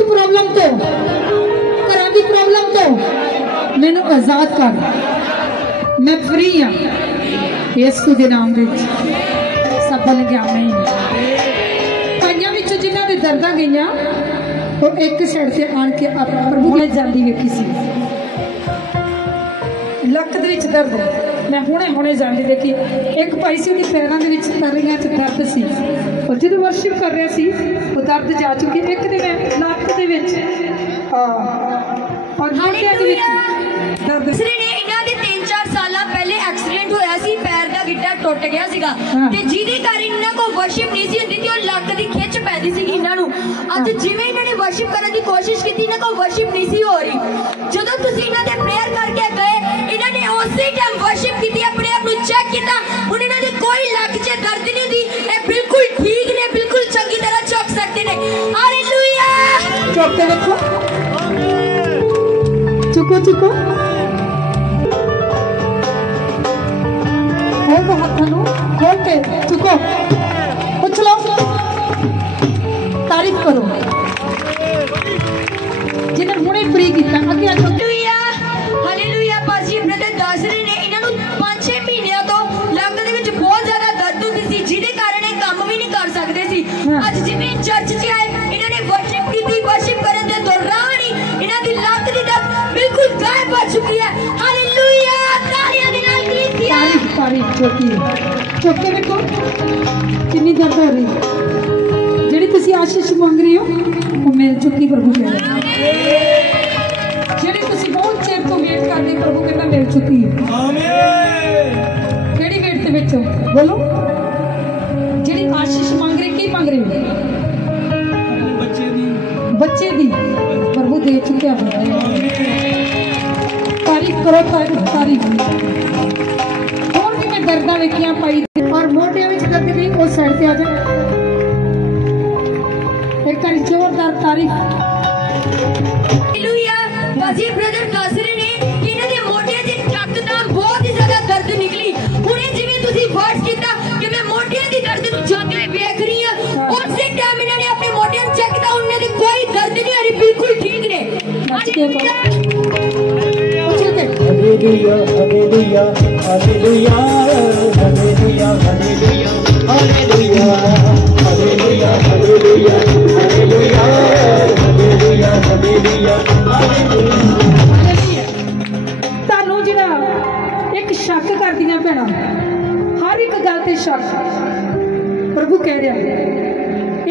हेल्थ प्रॉब्लम तो घर की प्रॉब्लम तो मैनू आजाद कर, मैं फ्री हाँ यीशु के नाम में। सफल गया मैं भाइयों विचों जिन्हां दे दर्दां गईयां वो एक साइड से आन के प्रभु ने जाती वेखी सी। लक दे विच दर्द मैं हुणे हुणे जाती देखी। एक भाई सी उहदे पैरां दे विच तलियां च दर्द सी और जो वर्शिप कर रहा सी वो दर्द जा चुकी। एक दे लक दे विच और मोढियां दे विच दर्द। इन्हां दे 3-4 साल पहले एक्सीडेंट होया सी, पैर दा गिट्टा टुट गया सीगा ते जिहदे कारण इन्हां को वर्शिप नहीं सी हुंदी ते लक दी खिच पैदी सी इन्हां नूं। अज जिवें इन्हां ने वर्शिप करने की कोशिश की इन्हां को वर्शिप नहीं सी हो रही। जदों तुसीं इन्हां दे प्रेयर करके गए इन्हां ने उसी टाइम वर्शिप की, अपने आप नूं चेक किया, हुण इन्हां दे कोई लक च दर्द नहीं दी, ए बिल्कुल ठीक ने, बिल्कुल चंगी तरह चुक सकते ने। हालेलुया। चुक के देखो, चुको चुको खोल के चुको, उछलो, तारीफ करो जिन्हें हुणे फ्री किया। अगे हालेलुया हालेलुया। पाजी ब्रदर दस रहे ने इन्हां नूं 5-6 महीनों तो लक दे विच बहुत ज्यादा दर्द हुंदी सी जिहदे कारण ये काम भी नहीं कर सकते सी। अज जिवें चर्च च आए इन्हां ने वर्शिप की, वर्शिप करन दे दौरान ही इन्हां दी लक दी दर्द बिल्कुल गायब हो चुकी है। हालेलुया। तालियां दे नाल कीतिया तारीफ छोटी चुप के देखो कितनी दर्द हो रही। जिहड़ी तुसीं आशीष मंग रही हो वो मिल चुकी प्रभु कह रहा। जिहड़ी तुसीं बहुत चेर तो वेट करदे प्रभु कहता मिल चुकी है। आमीन। किहड़ी वेट दे विच बोलो, जिहड़ी आशीष मंग रही की मंग रही हो? बच्चे दी प्रभु दे चुकिया। तारीफ करो, तारीफ। और भी मैं दर्दा वेखियां पाई और मोटिया विच दर्द भी उस साइड पे आ जा। एक बार जोरदार तारीफ। हालेलुया। बाजी ब्रदर दस रहे ने कि इन्हां दे मोटियां च यकदम बहुत ही ज्यादा दर्द निकली। हुणे जिवें तुसीं वर्ड्स कीता कि मैं मोटियां दी दर्द नूं जांदे होए वेख रही हां, उਸੇ टाइम इन्हां ने अपने मोटियां नूं चेक कीता, उन्हां दी कोई दर्द नहीं आ रही, बिल्कुल ठीक ने। Hallelujah hallelujah hallelujah hallelujah hallelujah hallelujah hallelujah hallelujah hallelujah hallelujah hallelujah. तानू जिहड़ा एक शक करदियां भैणां, हर एक गल ते शक प्रभु कह रहा है,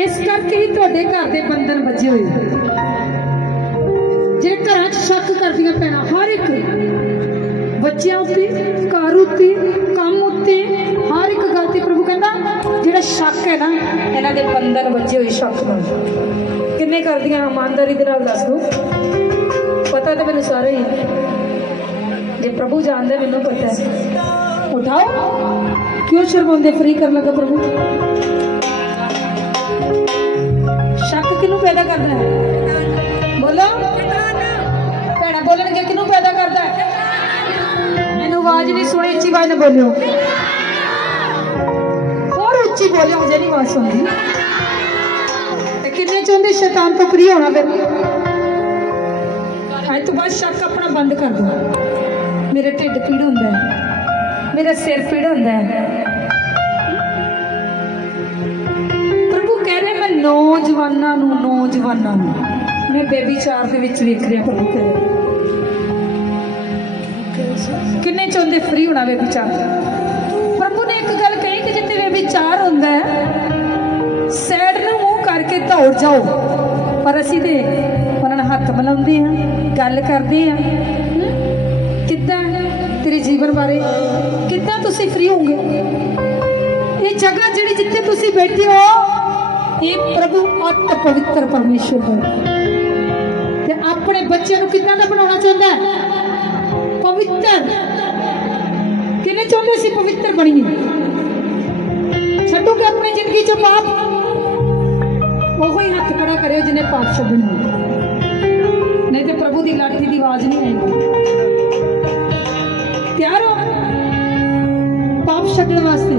इस करके ही तुहाडे घर दे बंधन बजे होए। जे घरां च शक करदियां भैणां, हर एक बच्चों उत्ते, घर उत्ते, काम उत्ते, हर एक गल ते प्रभु कहंदा जिहड़ा शक है ना इन्हां दे बंधन बजे होए शक नाल। किन्ने करदियां ईमानदारी दे नाल दस दो, पता तो मैनूं सारा ही है, जे प्रभु जानदे मैनूं पता है। उठाओ, क्यों शर्मांदे? फ्री कर लगा प्रभु। शक किनू पैदा करता है? बोलो भैणा, बोलणगे किनू पैदा करता है? मैनूं आवाज नहीं सुनी, उच्ची आवाज ना बोलियो, और उच्ची बोलियो, मुझे नहीं आवाज सुनती। किन्ने चाहते शैतान तो फ्री होना? फिर अज तो बाद शक अपना बंद कर दो। मेरा ढिड पीड़ होंदा है, मेरा सिर पीड़ होंदा है। प्रभु कह रहे मैं नौजवानों मैं बेबीचार दे विच वेख रहा। प्रभु कह रहे किन्ने चाहते फ्री होना बेबीचार? प्रभु ने एक गल कही कि जिथे बेबीचार होंदा है सैड नूं मुंह करके दौड़ जाओ, पर असीं ते उन्हां हत्थ मिलाउंदे हां, गल करदे हां किद्दां तेरे जीवन बारे, किद्दां तुसीं फ्री होगे। ये जगह जिहड़ी जिथे तुसीं बैठे हो ये प्रभु अत पवित्र परमेश्वर है। ते अपने बच्चे नूं किद्दां दा बनाउणा चाहुंदा है? पवित्र। किन्ने चाहुंदे असीं पवित्र बणीए? छड्डोगे अपनी जिंदगी चों पाप? ओहो ही हत्थ खड़ा करियो जिन्हें पाप छड्डना, नहीं तो प्रभु की लाठी की आवाज नहीं आएगी। तैयार हो पाप छड्डण वास्ते?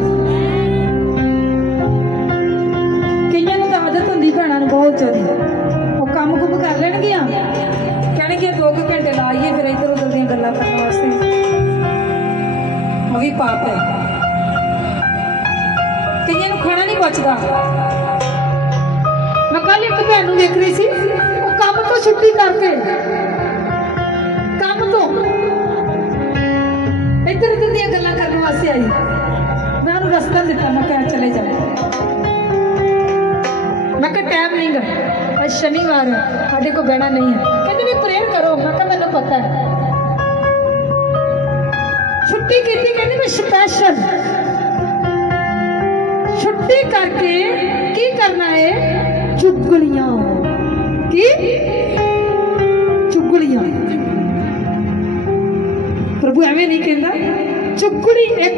कईयां नूं तां आदत हुंदी भैणां नूं बहुत ज्यादा, वो काम कुम कहने 2 घंटे लाइए फिर इधर उधर दी गल्लां करने वास्ते, वो भी पाप है। कईयां नूं खाना नहीं बचदा। मैं कल एक भैन नूं देख रही सी, वो काम तो छुट्टी करके काम तो इधर उधर दी गल्लां करने वास्ते आई। मैं उन्हें रास्ता दिता, मैं कहा चले जाओ। मैं कहा टाइम नहीं गा, आज शनिवार है, साढ़े को बहना नहीं है। कहते नहीं प्रेयर करो। मैं कहा मैंने पता है। छुट्टी की थी, कहती मैं स्पेशल छुट्टी करके की करना है, चुगलियां की चुगलियां। प्रभु एवं नहीं कहता। चुगली एक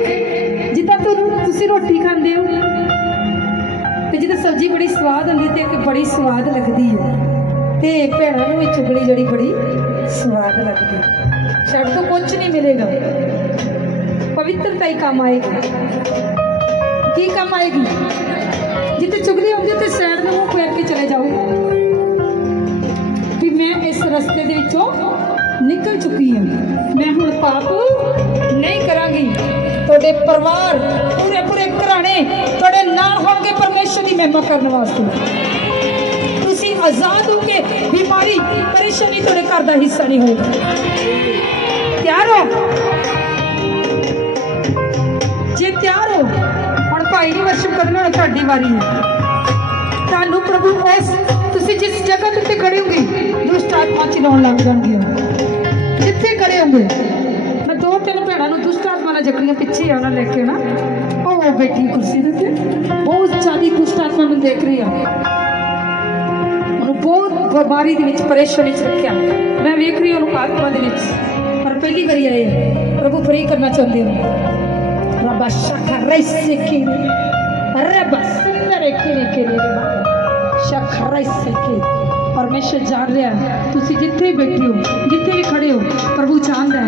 जिदा तुसी रोटी खाते हो तो जिदा सब्जी बड़ी स्वाद होंगी तो बड़ी स्वाद लगती है, तो भैनों भी चुगली जड़ी बड़ी स्वाद लगती है। छड़ तो कुछ नहीं मिलेगा, पवित्रता ही काम आएगी। की काम आएगी? जिते चुगली होगी तो सैड में मुंह फेर के चले जाओ कि मैं इस रस्ते दे विचों निकल चुकी हूँ, मैं हुण पाप नहीं करांगी। तोड़े परिवार पूरे पूरे घराने तोड़े नाल होंगे परमेश्वर की महिमा करने वास्ते। तुसी आजाद हो के बीमारी परेशानी तोड़े घर का हिस्सा नहीं होगा। तैयार हो? जे तैयार हो हुण भाई जी वर्शिप करना तुहाडी वारी है। तुहानू प्रभु इस तुसी जिस जगह ते खड़े होंगे दुष्ट आत्मा चिलाउण लग जाणगीआं। जिथे खड़े होंगे मैं 2-3 भैनों नूं दुष्ट आत्मा नाल जकड़ियां पिछे आना लेके ना वो बैठी कुर्सी दे ते बहुत ज्यादा दुष्ट आत्मा नूं देख रही है। बहुत बीमारी दे विच परेशानी च रखिया। मैं वेख रही हूं आत्मा दे विच, पर पहली बारी आए प्रभु फ्री करना चाहते हो। रब्बा शखरैसे के रब्बा सुंदर के शखरैसे के परमेश्वर जान रहा है तुसी जिथे भी बैठे हो, जिथे भी खड़े हो, प्रभु चाहता है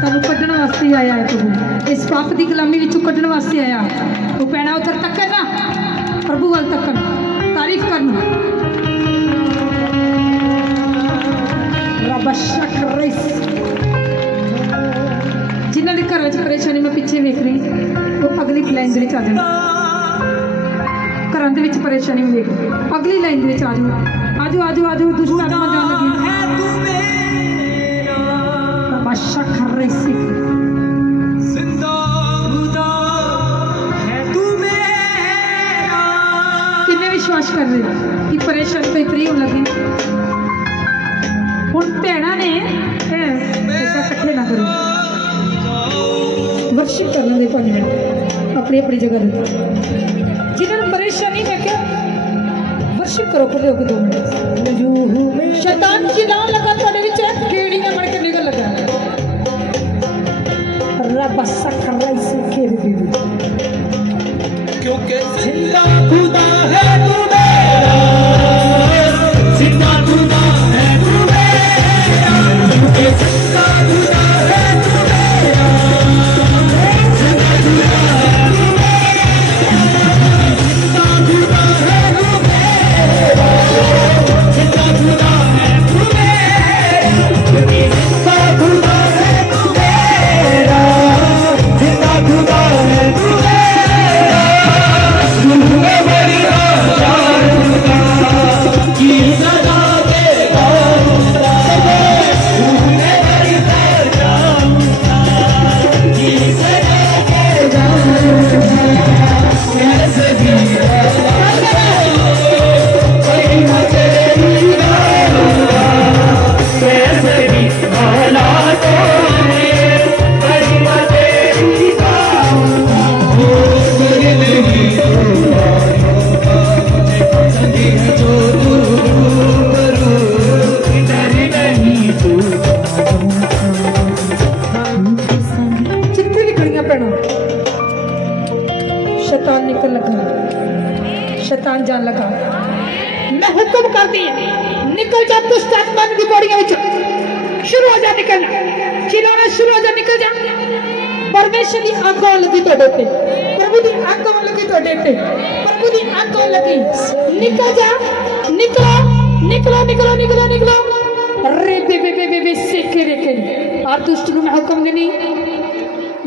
तुहानू कड्ढण वास्ते आया है। प्रभु इस पाप की गुलामी विचों कड्ढण वास्ते आया। तो पैना उधर तकन ना, प्रभु वाल तकन, तारीफ करना। रब्बा शखरैसे जिन्होंने घर च परेशानी मैं पिछे वेख रही वो अगली लाइन के आ जाए। घर के परेशानी में वेख अगली लाइन के आ जाओ। आजो आजो आजो दुष्ट आत्मा जान लगी। कितने विश्वास कर रहे कि परेशानी तो फ्री होने लगी। हुण भैणा ने इकट्ठे ना करो, वर्शिप करने दे 5 मिनट अपनी अपनी जगह जिन्होंने परेशानी में क्या वर्शिप करो खड़े होकर 2 मिनट। शैतान चिल्लाने लगा थोड़े विच कीड़ियां मर के निकल लगा। रब्बा शखरैसे के क्योंकि जिंदा खुदा है तू मेरा, जिंदा खुदा है तू मेरा, क्योंकि जिंदा खुदा है तू मेरा, जिंदा खुदा है तू मेरा, जिंदा खुदा है तू मेरा, जिंदा खुदा है तू मेरा, क्योंकि जिंदा खुदा है तू मेरा, जिंदा खुदा है तू मेरा। शैतान निकल लगा, शैतान जान लगा। मैं हुक्म कर दी निकल जा दुष्ट आत्मा की बॉडियां विच शुरू हो जा, निकलना चिल्लाना शुरू हो जा, निकल जा। परमेश्वर की आग लगी तोड़े पे, प्रभु की आग लगी तोड़े पे, प्रभु की आग लगी। निकल जा, निकलो निकलो निकलो निकलो निकलो। रे बे बे बे और दुष्ट को मैं हुक्म देनी,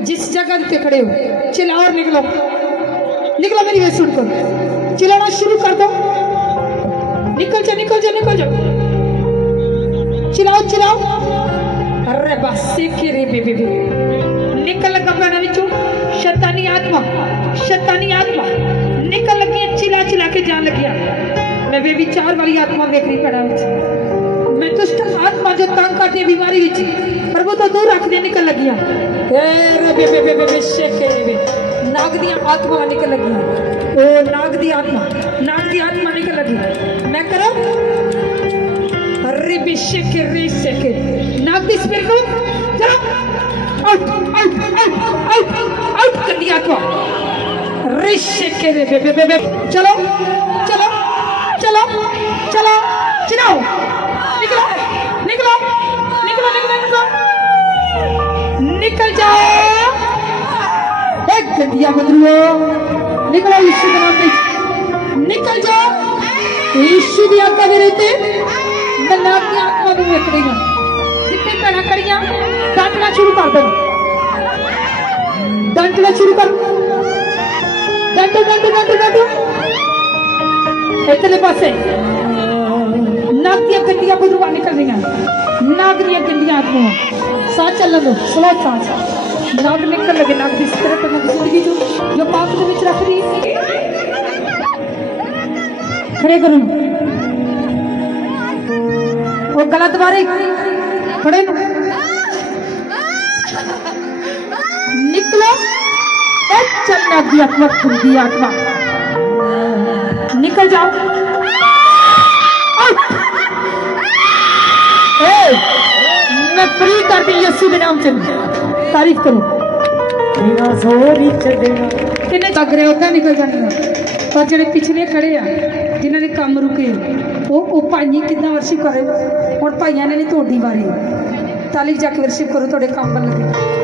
जिस जगह पे खड़े हो चिल्लाओ और निकलो, निकलो मेरी बात सुनकर, चिल्लाना शुरू कर दो। निकल जाओ निकल जाओ निकल जाओ, चिल्लाओ चिल्लाओ। अरे बस के रे बेबे निकल लगा पैना विचों शैतानी आत्मा निकल लगी, चिल्ला चिल्ला के जान लगिया। मैं वे विचार वाली आत्मा देख रही पैना विच, मैं दुष्ट आत्मा जो तंग करती बीमारी विच प्रभु तो दूर रख दे निकल लगिया। रे बेबे बेबे शेके रे नाग दी आत्मा निकल लगी, ओ नाग दी आत्मा निकल लगी। मैं करो अरे बेशेके रे शेके नाग दी स्पिरिट को चलो out out out out out कर दिया आत्मा रे शेके रे बेबे बेबे। चलो चलो चलो चलो चिनाओ, निकलो निकलो निकलो निकलो निकलो निकल जाओ। एक गंदिया बदलुओ निकलो यीशु के नाम में, निकल जाओ यीशु की आत्मा में रहते नाग की आत्मा में खड़ी हो। जितने पैना करिया डांटना शुरू कर दो, डांटना शुरू कर, डांटो डांटो डांटो डांटो। इतने पासे नाग दी गंदिया बदलुआ निकल रही, नाग दी गंदिया आत्मा सांस चलने दो, स्लो सांस। नाग निकल लगे, नाग की स्पिरिट में जिंदगी जो पाप के बीच रख रही। खड़े करो वो गलत बारे खड़े निकलो। चल नाग की आत्मा खुदी आत्मा निकल जाओ। मैं फ्री कर दी यीशु के नाम से, तारीफ करो। किन्ने लग रहे होता निकल जाने, पर जो पिछले खड़े आ जिन्होंने काम रुके वो भाई कितना वर्शिप करे, और भाइयों ने नहीं तोड़ी बारी ताली जाके वर्शिप करो, थोड़े काम बन लगे।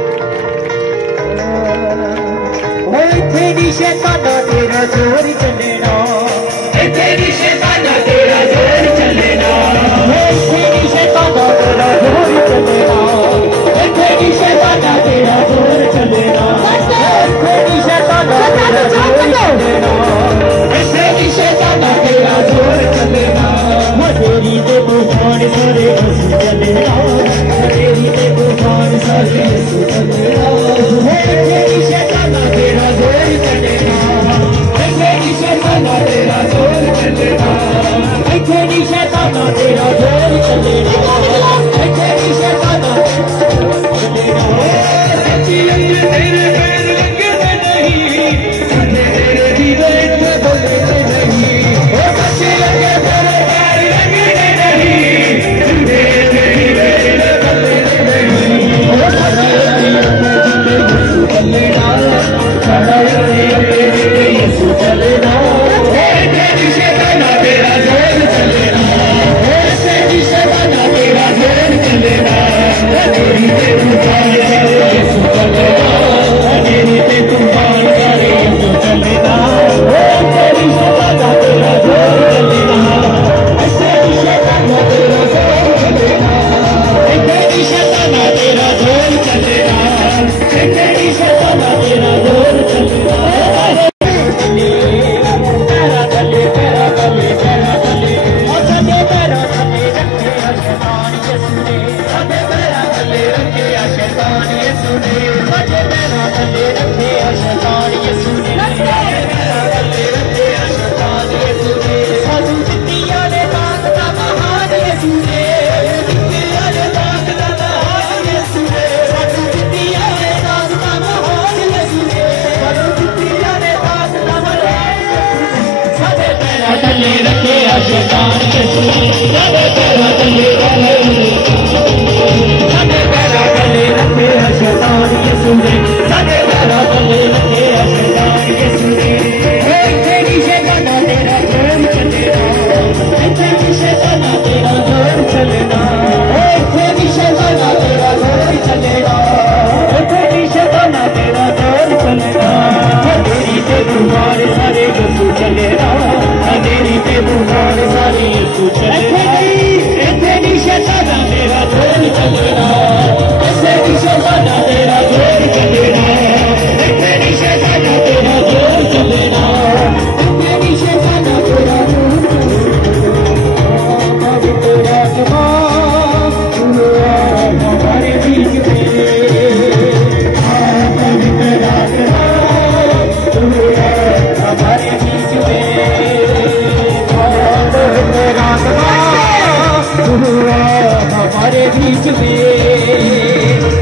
हमारे बीच में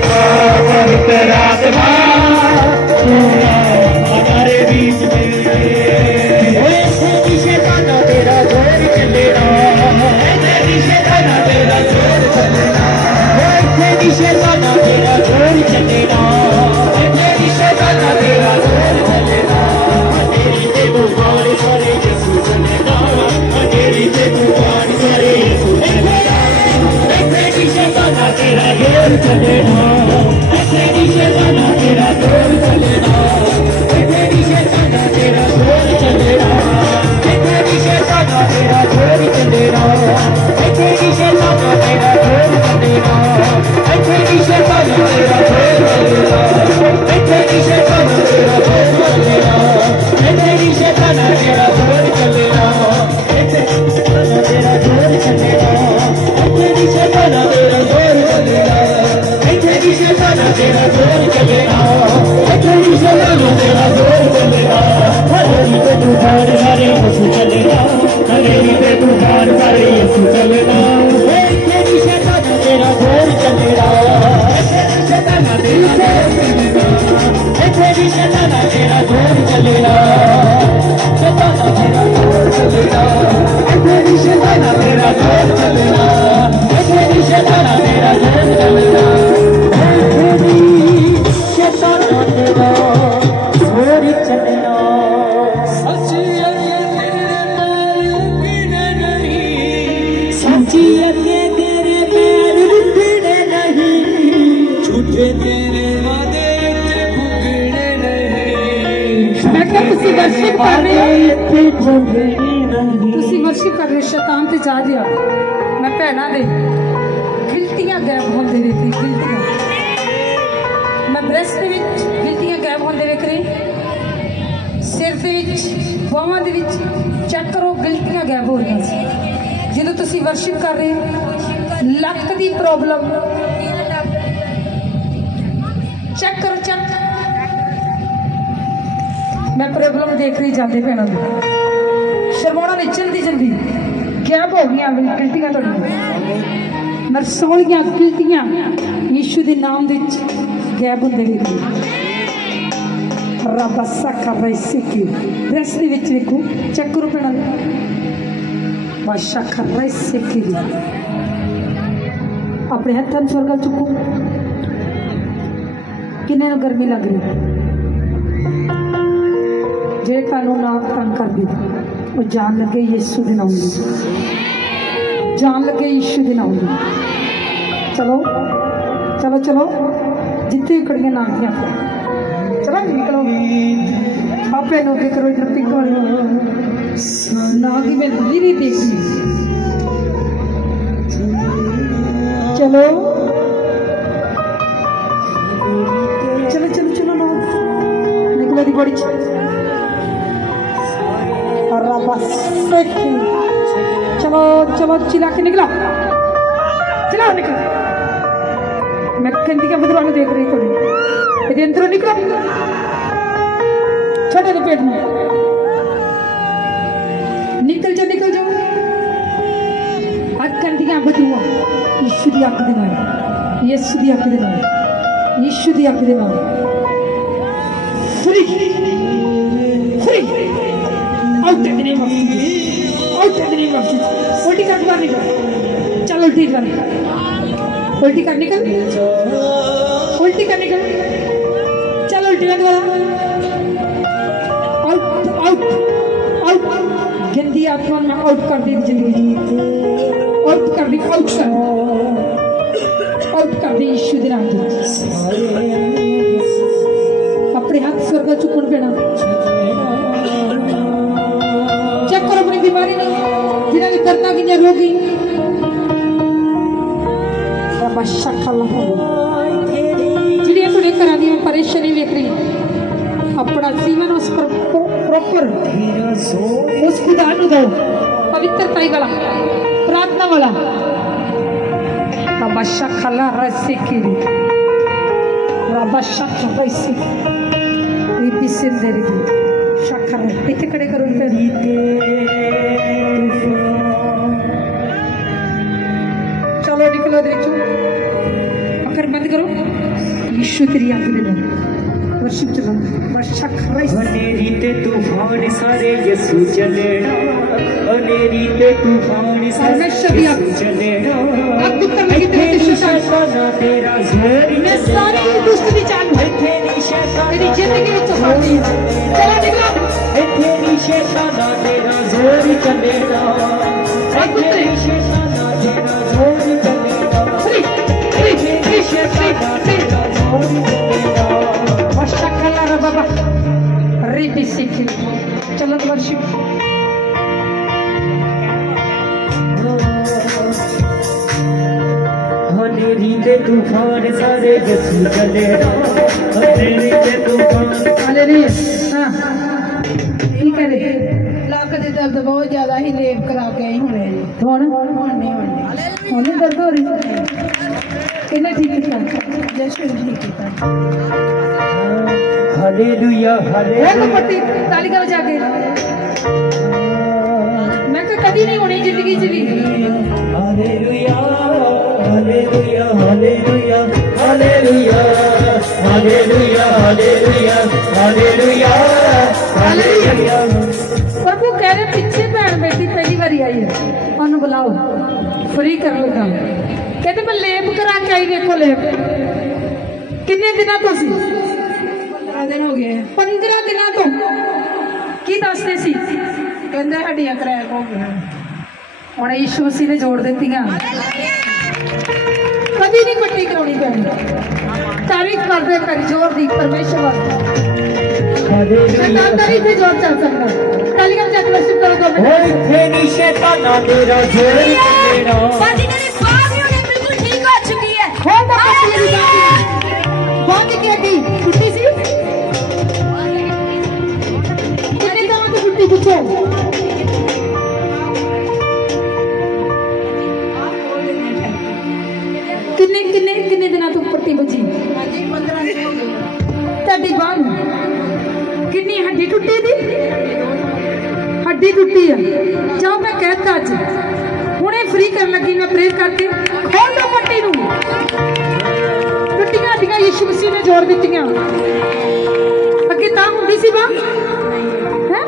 पवित्र आत्मा हमारे बीच में शैताना तेरा जोर चलेगा शैताना तेरा जोर चलेगा शैताना तेरा जोर चलेगा शैताना तेरा जोर चलेगा तेरी ते बुखार करे यीशु चलेगा तेरी ते बुखार करे यीशु चलेगा शैताना तेरा जोर चलेगा शैताना तेरा जोर चलेगा शैताना तेरा जोर चलेगा शैताना तेरा जोर चलेगा शैताना तेरा जोर चलेगा शैताना तेरा जोर चलेगा शैताना तेरा जोर चलेगा शैताना तेरा जोर चलेगा शैताना तेरा जोर चलेगा शैताना तेरा जोर चलेगा शैताना तेरा जोर चलेगा शैताना तेरा जोर चलेगा हरेरी पे तूफान सारे यीशु चलेगा हरेरी पे तूफान सारे यीशु चलेगा शैताना तेरा जोर चलेगा शैताना तेरा जोर चलेगा शैताना तेरा जोर चलेगा शैताना तेरा जोर चलेगा शैताना तेरा जोर चलेगा शैताना तेरा जोर चलेगा शैताना तेरा जोर चलेगा सच्ची अगे तेरे पैर रुकने नहीं झूठे तेरे वादे भुगने नहीं मैं क्या तुसी वर्शिप कर रहे तुसी वर्शिप कर रहे शैतान ते जा दिया मैं भैना दे गिलतियां गायब होंदे वेखी गिलतियां मैं ब्रेस्ट दे विच गिलतियां गायब होंदे वेख रही सिर दे विच बाहां दे विच चेक करो गिलतियां गायब हो रही सी ਜਦੋਂ ਤੁਸੀਂ ਵਰਸ਼ਿਪ ਕਰ ਰਹੇ ਹੋ ਲੱਕ ਦੀ ਪ੍ਰੋਬਲਮ ਚੈੱਕ ਕਰੋ ਚੈੱਕ मैं प्रॉब्लम देख रही जाते भैनों की शर्माना ने जल्दी जल्दी गैप हो गई गिलतियां थोड़ी मैं सोहलियां गिलतियां यीशु के नाम गैप होंगे रब सखा वैसे की रेस्ट के वेखो चेक करो भैनों बादशाह खर्रा सिख गया अपने हथों स्वर्ग चुको किन्ने गर्मी लग रही जे तू ना तंग कर दी वो जान लगे यीशु दिन आऊंगी जान लगे यीशु दिन आऊंगी चलो चलो चलो जिथे खड़िया ना दिया चलो निकलो आपे नौके करो इधर पिक ना कि मैं धीरे देखी चलो चलो चलो चलो ना निकलो दी बड़ी चलो चलो चिल्ला के निकलो चलो निकलो मैं कहती क्या बदलवा देख रही थोड़ी ये अंदरों निकलो छोटे पेट में निकल जाओ अक्कंदियां बदुआ यीशु दी अक्क दे नाल यीशु दी अक्क दे नाल यीशु दी अक्क दे नाल free free out in the name of Jesus out in the name of Jesus उल्टी कर बाहर निकल चल उल्टी कर निकल चल उल्टी कर आउट आउट आउट गंदी आत्मा में आउट कर दी जिंदगी आउट कर दी आउट कर दी यीशु दे नाम अपने हाथ स्वर्ग चुकन पेना चेक करो अपनी बीमारी ने जिन्हें करना कि रोगी जिहड़ियां तुहाडे घरां दी परेशानी वेख रही अपना जीवन उस पर प्रॉपर उस खुदा नूं दो पवित्रता वाला प्रार्थना वाला रबाशा खला रसिकी रबाशा रसिकी रिपिसेंदरी शखर इतने खड़े करो चलो निकलो लो अखर बंद करो। यीशु तेरी आंख दे लो वर्शिप चला वर्षा क्राइस्ट। अनेरी ते तूफान सारे यीशु चलेना, अनेरी ते तूफान सारे यीशु चलेना। अब तू कर लगी तेरी शैताना तेरा जोर मैं सारी दुष्ट दी चाल तेरी शैताना तेरी जिंदगी में चलानी है। चला निकला तेरी शैताना तेरा जोर चलेना, तेरी शैताना तेरा जोर चलेना, तेरी शैताना तेरा जोर चलेना। वर्षा कला रे बाबा रिपी सीखी चलो वर्शिप। अनेरी ते तूफान सारे यीशु चलेना, अनेरी ते तूफान। हालेलुया। हां ठीक है रे ਲੱਕ ਦੇ ਦਰਦ ਬਹੁਤ ਜ਼ਿਆਦਾ ਹੀ ਲੇਪ ਕਰਾ ਕੇ ਆਈ ਹੁਣੇ ਹੁਣ ਨਹੀਂ ਹੁਣ ਦਰਦ ਹੋ ਰਹੀ किन्ने ठीक किया जैसे ठीक किया। हालेलुया हालेलुया पट्टी ताली का जाके मैं कभी नहीं होनी जिंदगी च भी। Hallelujah hallelujah hallelujah hallelujah hallelujah hallelujah hallelujah hallelujah. प्रभु कह रहे पीछे भैन बेटी पहली बारी आई है उन्हें बुलाओ फ्री कर लो काम। कहते मैं लेप करा के आई देखो लेप किन्ने दिनों तो सी 15 दिन हो गए 15 दिनों तो की दसते सी कहते हड्डियां क्रैक हो गई हुण यीशु मसीह ने जोड़ दी कभी नहीं पट्टी करानी पैनी। तारीफ कर दे कर जोर दी परमेश्वर शैतानी से जोर चल सकता तालियां बजा के वर्शिप करो दो मिनट। ओए तेरी शैताना तेरा जोर चलेना। बाजी तेरी बात ही उन्हें बिल्कुल ठीक हो चुकी है। हो तो पट्टी दी बात की हड्डी टूटी सी कितने दिनों तो टूटी पूछो किन्ने किन्ने किन्ने दिनों तो पट्टी बची 15 दिन हो गए। ਤੁਹਾਡੀ ਬਾਂਹ ਕਿੰਨੀ ਹੱਡੀ ਟੁੱਟੀ ਦੀ ਹੱਡੀ ਟੁੱਟੀ ਆ ਜਾਓ ਮੈਂ ਕਹਿਤਾ ਅੱਜ ਹੁਣੇ ਫ੍ਰੀ ਕਰਨ ਲੱਗੀ ਮੈਂ ਪ੍ਰੇਅਰ ਕਰਕੇ ਖੋਲ ਦੋ ਪੱਟੀ ਨੂੰ ਟੁੱਟੀਆਂ ਹੱਡੀਆਂ ਯਿਸੂ ਮਸੀਹ ਨੇ ਜੋੜ ਦਿੱਤੀਆਂ। ਅੱਗੇ ਤਾਂ ਹੁੰਦੀ ਸੀ ਬਾਂਹ ਹੈ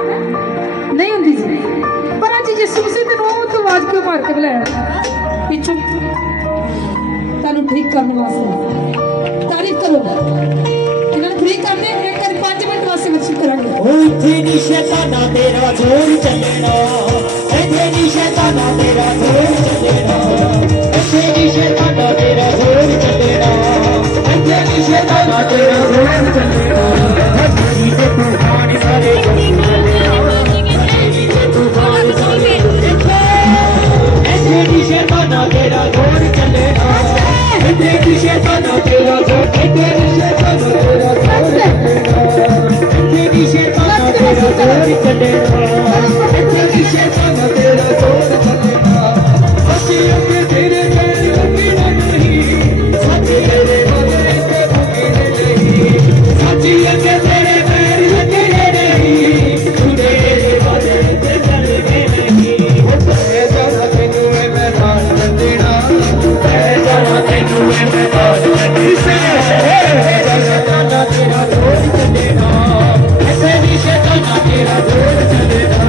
ਨਹੀਂ ਹੁੰਦੀ ਸੀ ਪਰ ਅੱਜ ਯਿਸੂ ਮਸੀਹ ਨੇ ਰੋਹ ਤੋਂ ਆਵਾਜ਼ ਕਿਉਂ ਮਾਰ ਕੇ ਬੁਲਾਇਆ ਪਿੱਛੋਂ ਤੁਹਾਨੂੰ ਠੀਕ ਕਰਨ ਵਾਸਤੇ। ਤਾਰੀਫ ਕਰੋ फ्री करने कर 5 मिनट वास्ते वर्शिप करेंगे। ओए तेरी शैताना तेरा जोर चलेना, ए तेरी शैताना तेरा जोर चलेना, ए तेरी शैताना तेरा जोर चलेना, ए तेरी शैताना तेरा जोर चलेना। तेरी ते तूफान सारे तेरी ते तूफान सारे ए तेरी शैताना तेरा जोर चलेना, ए तेरी शैताना तेरा जोर, ए तेरी शैताना तेरा तेरी शैताना तेरा जोर चलेना, तेरी शैताना तेरा जोर चलेना। सच्ची अगे तेरे पैर उगने नहीं, सच्ची तेरे बदले पे उगने नहीं, सच्ची अगे तेरे पैर उगने नहीं, तूने तेरे बदले पे चलने नहीं। मैं जाना तेनू मैं मान देना, मैं जाना तेनू मैं मान देना। शैताना तेरा जोर चलेना, तेरी शैताना तेरा जोर चलेना,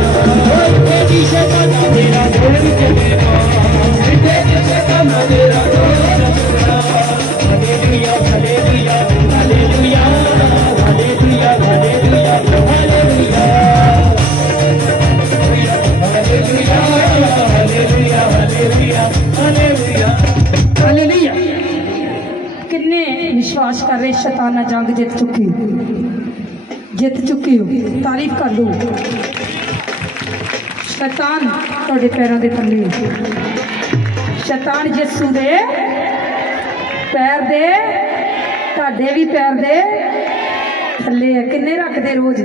तेरी शैताना तेरा जोर चलेना, तेरी शैताना तेरा जोर चलेना। Hallelujah hallelujah hallelujah hallelujah hallelujah hallelujah hallelujah hallelujah hallelujah hallelujah. कितने विश्वास कर रहे शैतान जंग जित चुकी हो तारीफ कर लो। शैतान थोड़े पैरों के थले शैतान यीशु दे पैर दे ताडे भी पैर दे थले है। किन्ने रखते रोज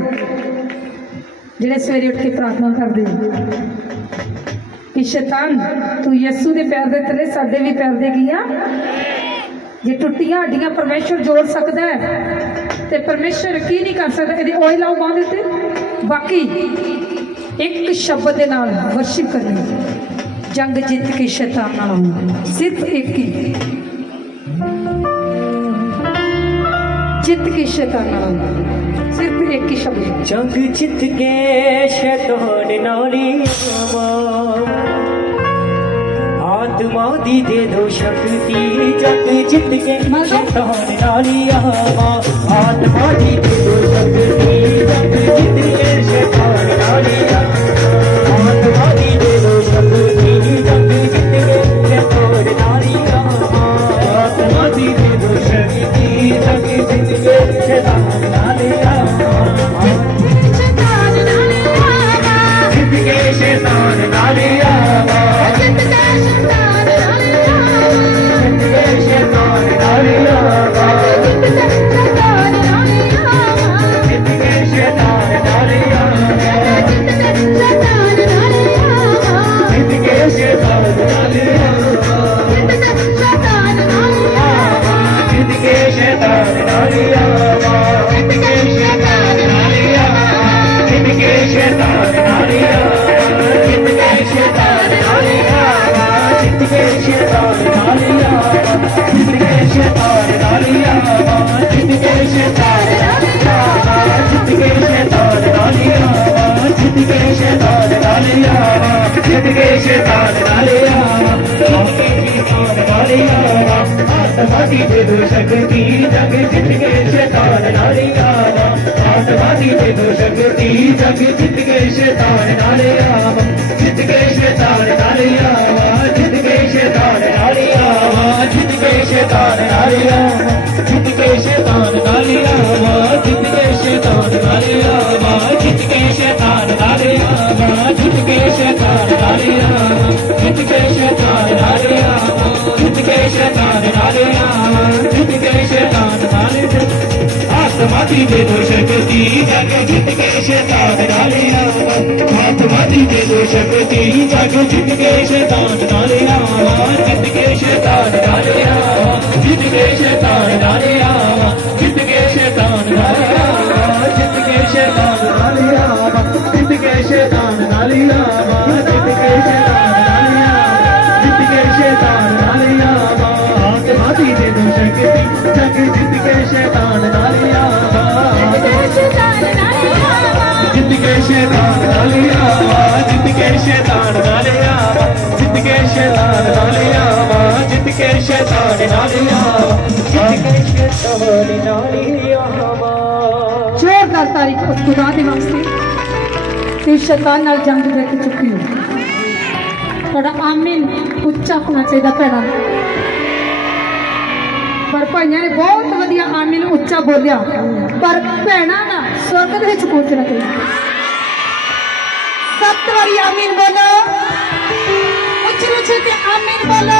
जेड़े सवेरे उठ के प्रार्थना करते कि शैतान तू यीशु दे पैर दे थले साडे भी पैर दे गया। जे टुटियां हड्डियां परमेश्वर जोड़ सकता है तो परमेश्वर की नहीं कर सकता। ये ऑयल आओ बांध देते बाकी एक शब्द के नाल वर्शिप करनी जंग जित के शैतान नाल सिर्फ एक ही जित के शैतान नाल सिर्फ एक ही शब्द जंग जित के शैतान नाली आत्मा दी दे दो शक्ति जंग जित के शैतान नाली आत्मा दी दे दो शक्ति जंग जित के शैतान नाली आत्मा दी दे दो शक्ति जंग जित के शैतान नाली आत्मा दी दे दो शक्ति जंग जित के शैतान नाली जित के शैतान नाली आत्मादी दे दो शक्ति जग जित के शैतान नाले आवा आत्मादी दे दो शक्ति जग जित के शैतान नाले आवा जित के शैतान नाले आवा जित के शैतान नाले आवा जित के शैतान नाले आवा जित के शैतान नाले आवा जित के शैतान नाले आवा जित के शैतान नाले आवा जित के शैतान नाले आवा जित के शैतान नाले आवा जित के शैतान नाले आवा जित के शैतान नाले आत्मादी दे दो शक्ति जग जित के शैतान नाले आवा आत्मादी दे दो शक्ति जग जित के शैतान नाले आवा जित के शैतान नाले आवा जित के शैतान नाले आवा जित के शैतान नाले आवा जित के शैतान नाले आवा जित के शैतान नाले आवा जित के शैतान नाले आवा जित के शैतान नाले आवा आत्मादी दे दो शक्ति जग जित के शैतान नाले आवा जित के शैतान नाले आवा जित के शैतान नाले आवा जित के शैतान नाले आवा जित के शैतान नाले आवा जित के शैतान नाले आवा जित के शैतान नाले आवा जोरदार तारीफ उस खुदा दे वास्ते कि शैतान नाल जंग देख चुकी हो थोड़ा आमीन उच्चा होना चाहिए भैणा पर भाइयों ने बहुत वधिया आमीन उच्चा बोलिया पर भैणा ना स्वर्ग दे विच पहुंचना चाहिए 7 बारी आमीन बोलो उच्चे ते आमीन बोलो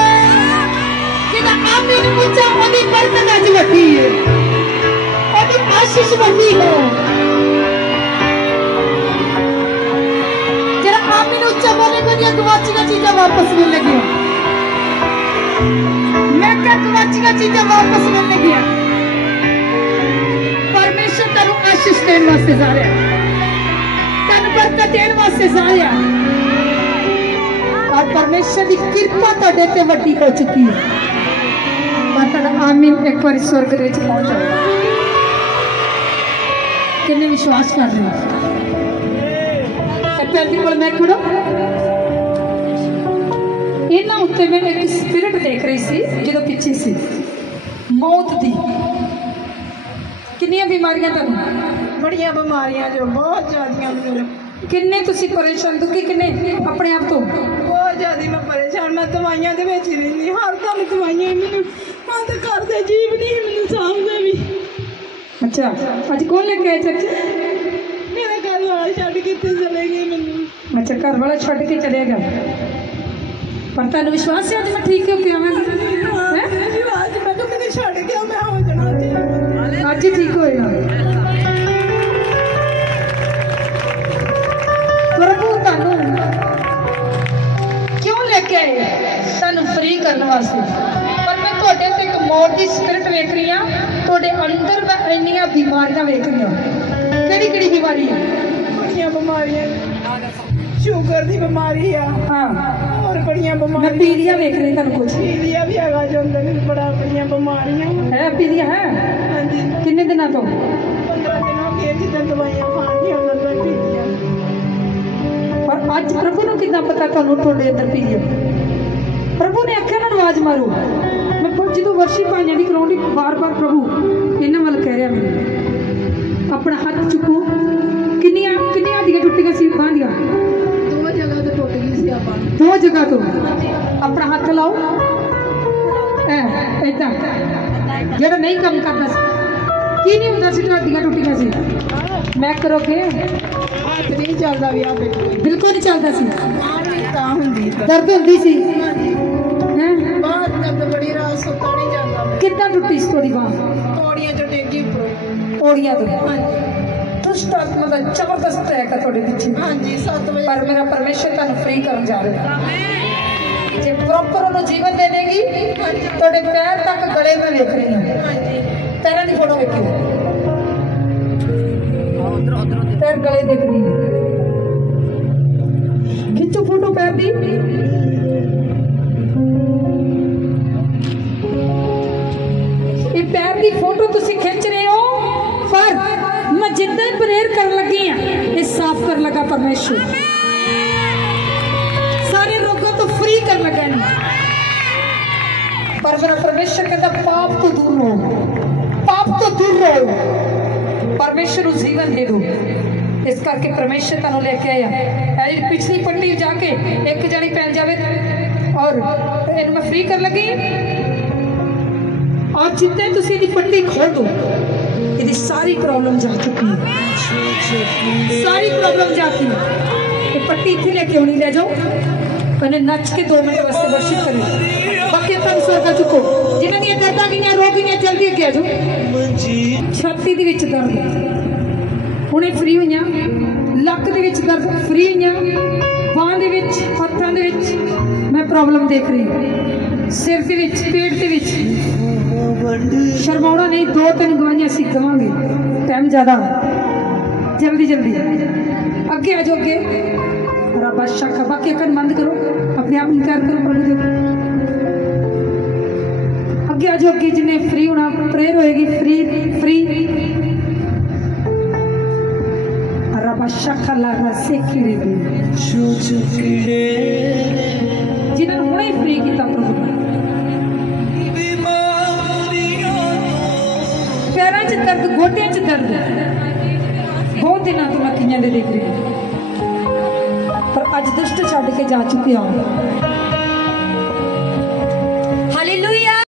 जिदा आमीन उच्चा ओदी बरकत अज वड्डी है ओदी आशीष वड्डी है जरा आमीन उच्चा बोले तो गवाचियां चीज़ां वापस मिलने गिया मैं क्या गवाचियां चीज़ां वापस मिलने गिया परमेश्वर तेनू आशीष देने वास्ते जा रहा तेन बरकत देने वास्ते जा रहा और परमेश्वर की कृपा तुहाडे ते वड्डी हो चुकी है पर तुहाडा आमीन एक बार स्वर्ग दे विच पहुंच जाएगा किन्ने विश्वास कर रहे हो पहली कोल मैं खड़ो इन्हां उत्ते मैं एक स्पिरिट देख रही सी जो पिछे सी मौत दी किन्नियां बीमारियां तुहानू बड़ियां बीमारियां जो बहुत ज्यादा मेरे किन्ने तुसी परेशान दुखी किन्ने अपने आप तो बहुत ज्यादा मैं परेशान मैं दवाइयां दे विच ही रहंदी हर दम दवाइयां मैनू हां ते घर दे जीव नहीं मैनू सामने भी अच्छा आज कौन लेके आया चाचा मेरा घर वाला छड़ के चले गए मैनू अच्छा घर वाला छड़ के चले गया पर तुहानू विश्वास है आज मैं ठीक हो के आवांगी हैं आज मैं तो मैंने छड़ के मैं हो जाना आज ही ठीक होएगा प्रभु तुहानू क्यों लेके आए सानू फ्री करने वास्ते पर मैं तुहाडे ते एक मौत दी स्पिरिट वेख रही हां तुहाडे अंदर मैं इन्नियां बीमारियां वेख रही हां केड़ी केड़ी बीमारी है बीमारियां शुगर की बीमारी है हाँ और बड़ियां मैं बीमारियां पीलिया देख रही तुम कुछ पीलिया भी हैगा जो अंदर भी बड़ा बड़ियां बीमारियां है पीलिया है हाँ जी किन्ने दिनों तो 15 दिन हो गए जिद्दां दवाइयां खाण दी अंदर पीलिया पर अज प्रभु ने कितना पता तुहानू तुहाडे अंदर पीलिया प्रभु ने आख्या ना आवाज मारो मैं जो वर्शिप आइयां दी कराउंदी बार बार प्रभु इन्हां वल कह रहा मैं अपना हाथ चुको किन्नियां किन्नियां हड्डियां टुटियां सी बांह दियां 2 जगह तो टुट गई सी आपां 2 जगह तो अपना हाथ लाओ ऐदा जेड़ा नहीं काम करदा सी की नहीं हुंदा सी हड्डियां टुटियां सी मैं करोगे हाथ नहीं चलदा भी आ बिल्कुल नहीं चलदा सी ता हुंदी दर्द हुंदी सी बात दर्द बड़ी रात सुता नहीं जाता कितना टुटी सी थोड़ी बांह पौड़ियां जो टेगी ऊपर ओड़ियां तो हाँ जी दुष्ट आत्मा का जबरदस्त अटैक है थोड़े पीछे हाँ जी 7 बजे पर मेरा परमेश्वर तुहानू फ्री करन जा रहा है जे प्रॉपर उन्हें जीवन दे देगी थोड़े पैर तक गले में देख रही हूं पैरों की फोटो देखियो पैर गले देख रही हूं खिंचो फोटो पैर दी ये पैर की फोटो तुसी खिंच रहे हो पर मैं जितना प्रेयर कर लगी हाँ ये साफ कर लगा परमेश्वर सारे रोगों तो फ्री कर लगा नहीं पर मेरा परमेश्वर कहता पाप तो दूर रहो पाप तो दूर रहो परमेश्वर को जीवन दे दो इस करके परमेश्वर तुहानू लेके आया जी पिछली पट्टी जाके एक जनी पहन जावे और इन्हें मैं फ्री कर लगी और जितने तुसी दी पट्टी खोल दो ये सारी प्रॉब्लम जा चुकी है सारी प्रॉब्लम जाती है ये पट्टी इतनी लेके होनी ले जाओ मैंने नच के 2 मिनट वास्ते वर्शिप करें बाकी तुम स्वर्ग चुको जिन्होंने ये दर्दा गई रोग गई जल्दी अगे आ जाओ छाती दे विच दर्द हुणे फ्री हुई लक दे विच दर्द फ्री हुई बांह दे विच हत्थां दे विच मैं प्रॉब्लम देख रही सिर दे विच पेट दे विच शर्माना नहीं 2-3 दवाइयां असीं देवांगे टाइम ज्यादा जल्दी जल्दी अगे आ जाओ अगे रब्बा शाखा बाकी अखन बंद करो अपने आप इनकार करो प्रभु देखो अगे आ जाओ अगे जिन्हें फ्री होना प्रेयर होएगी फ्री फ्री रब्बा शाखा लागा सेखी रे जिन्होंने हुणे फ्री किया प्रभु पैरों च दर्द गोटियां च दर्द बहुत दिनों तो मैं कियां दे देख रही हूं पर अज दुष्ट छड्ड के जा चुके हो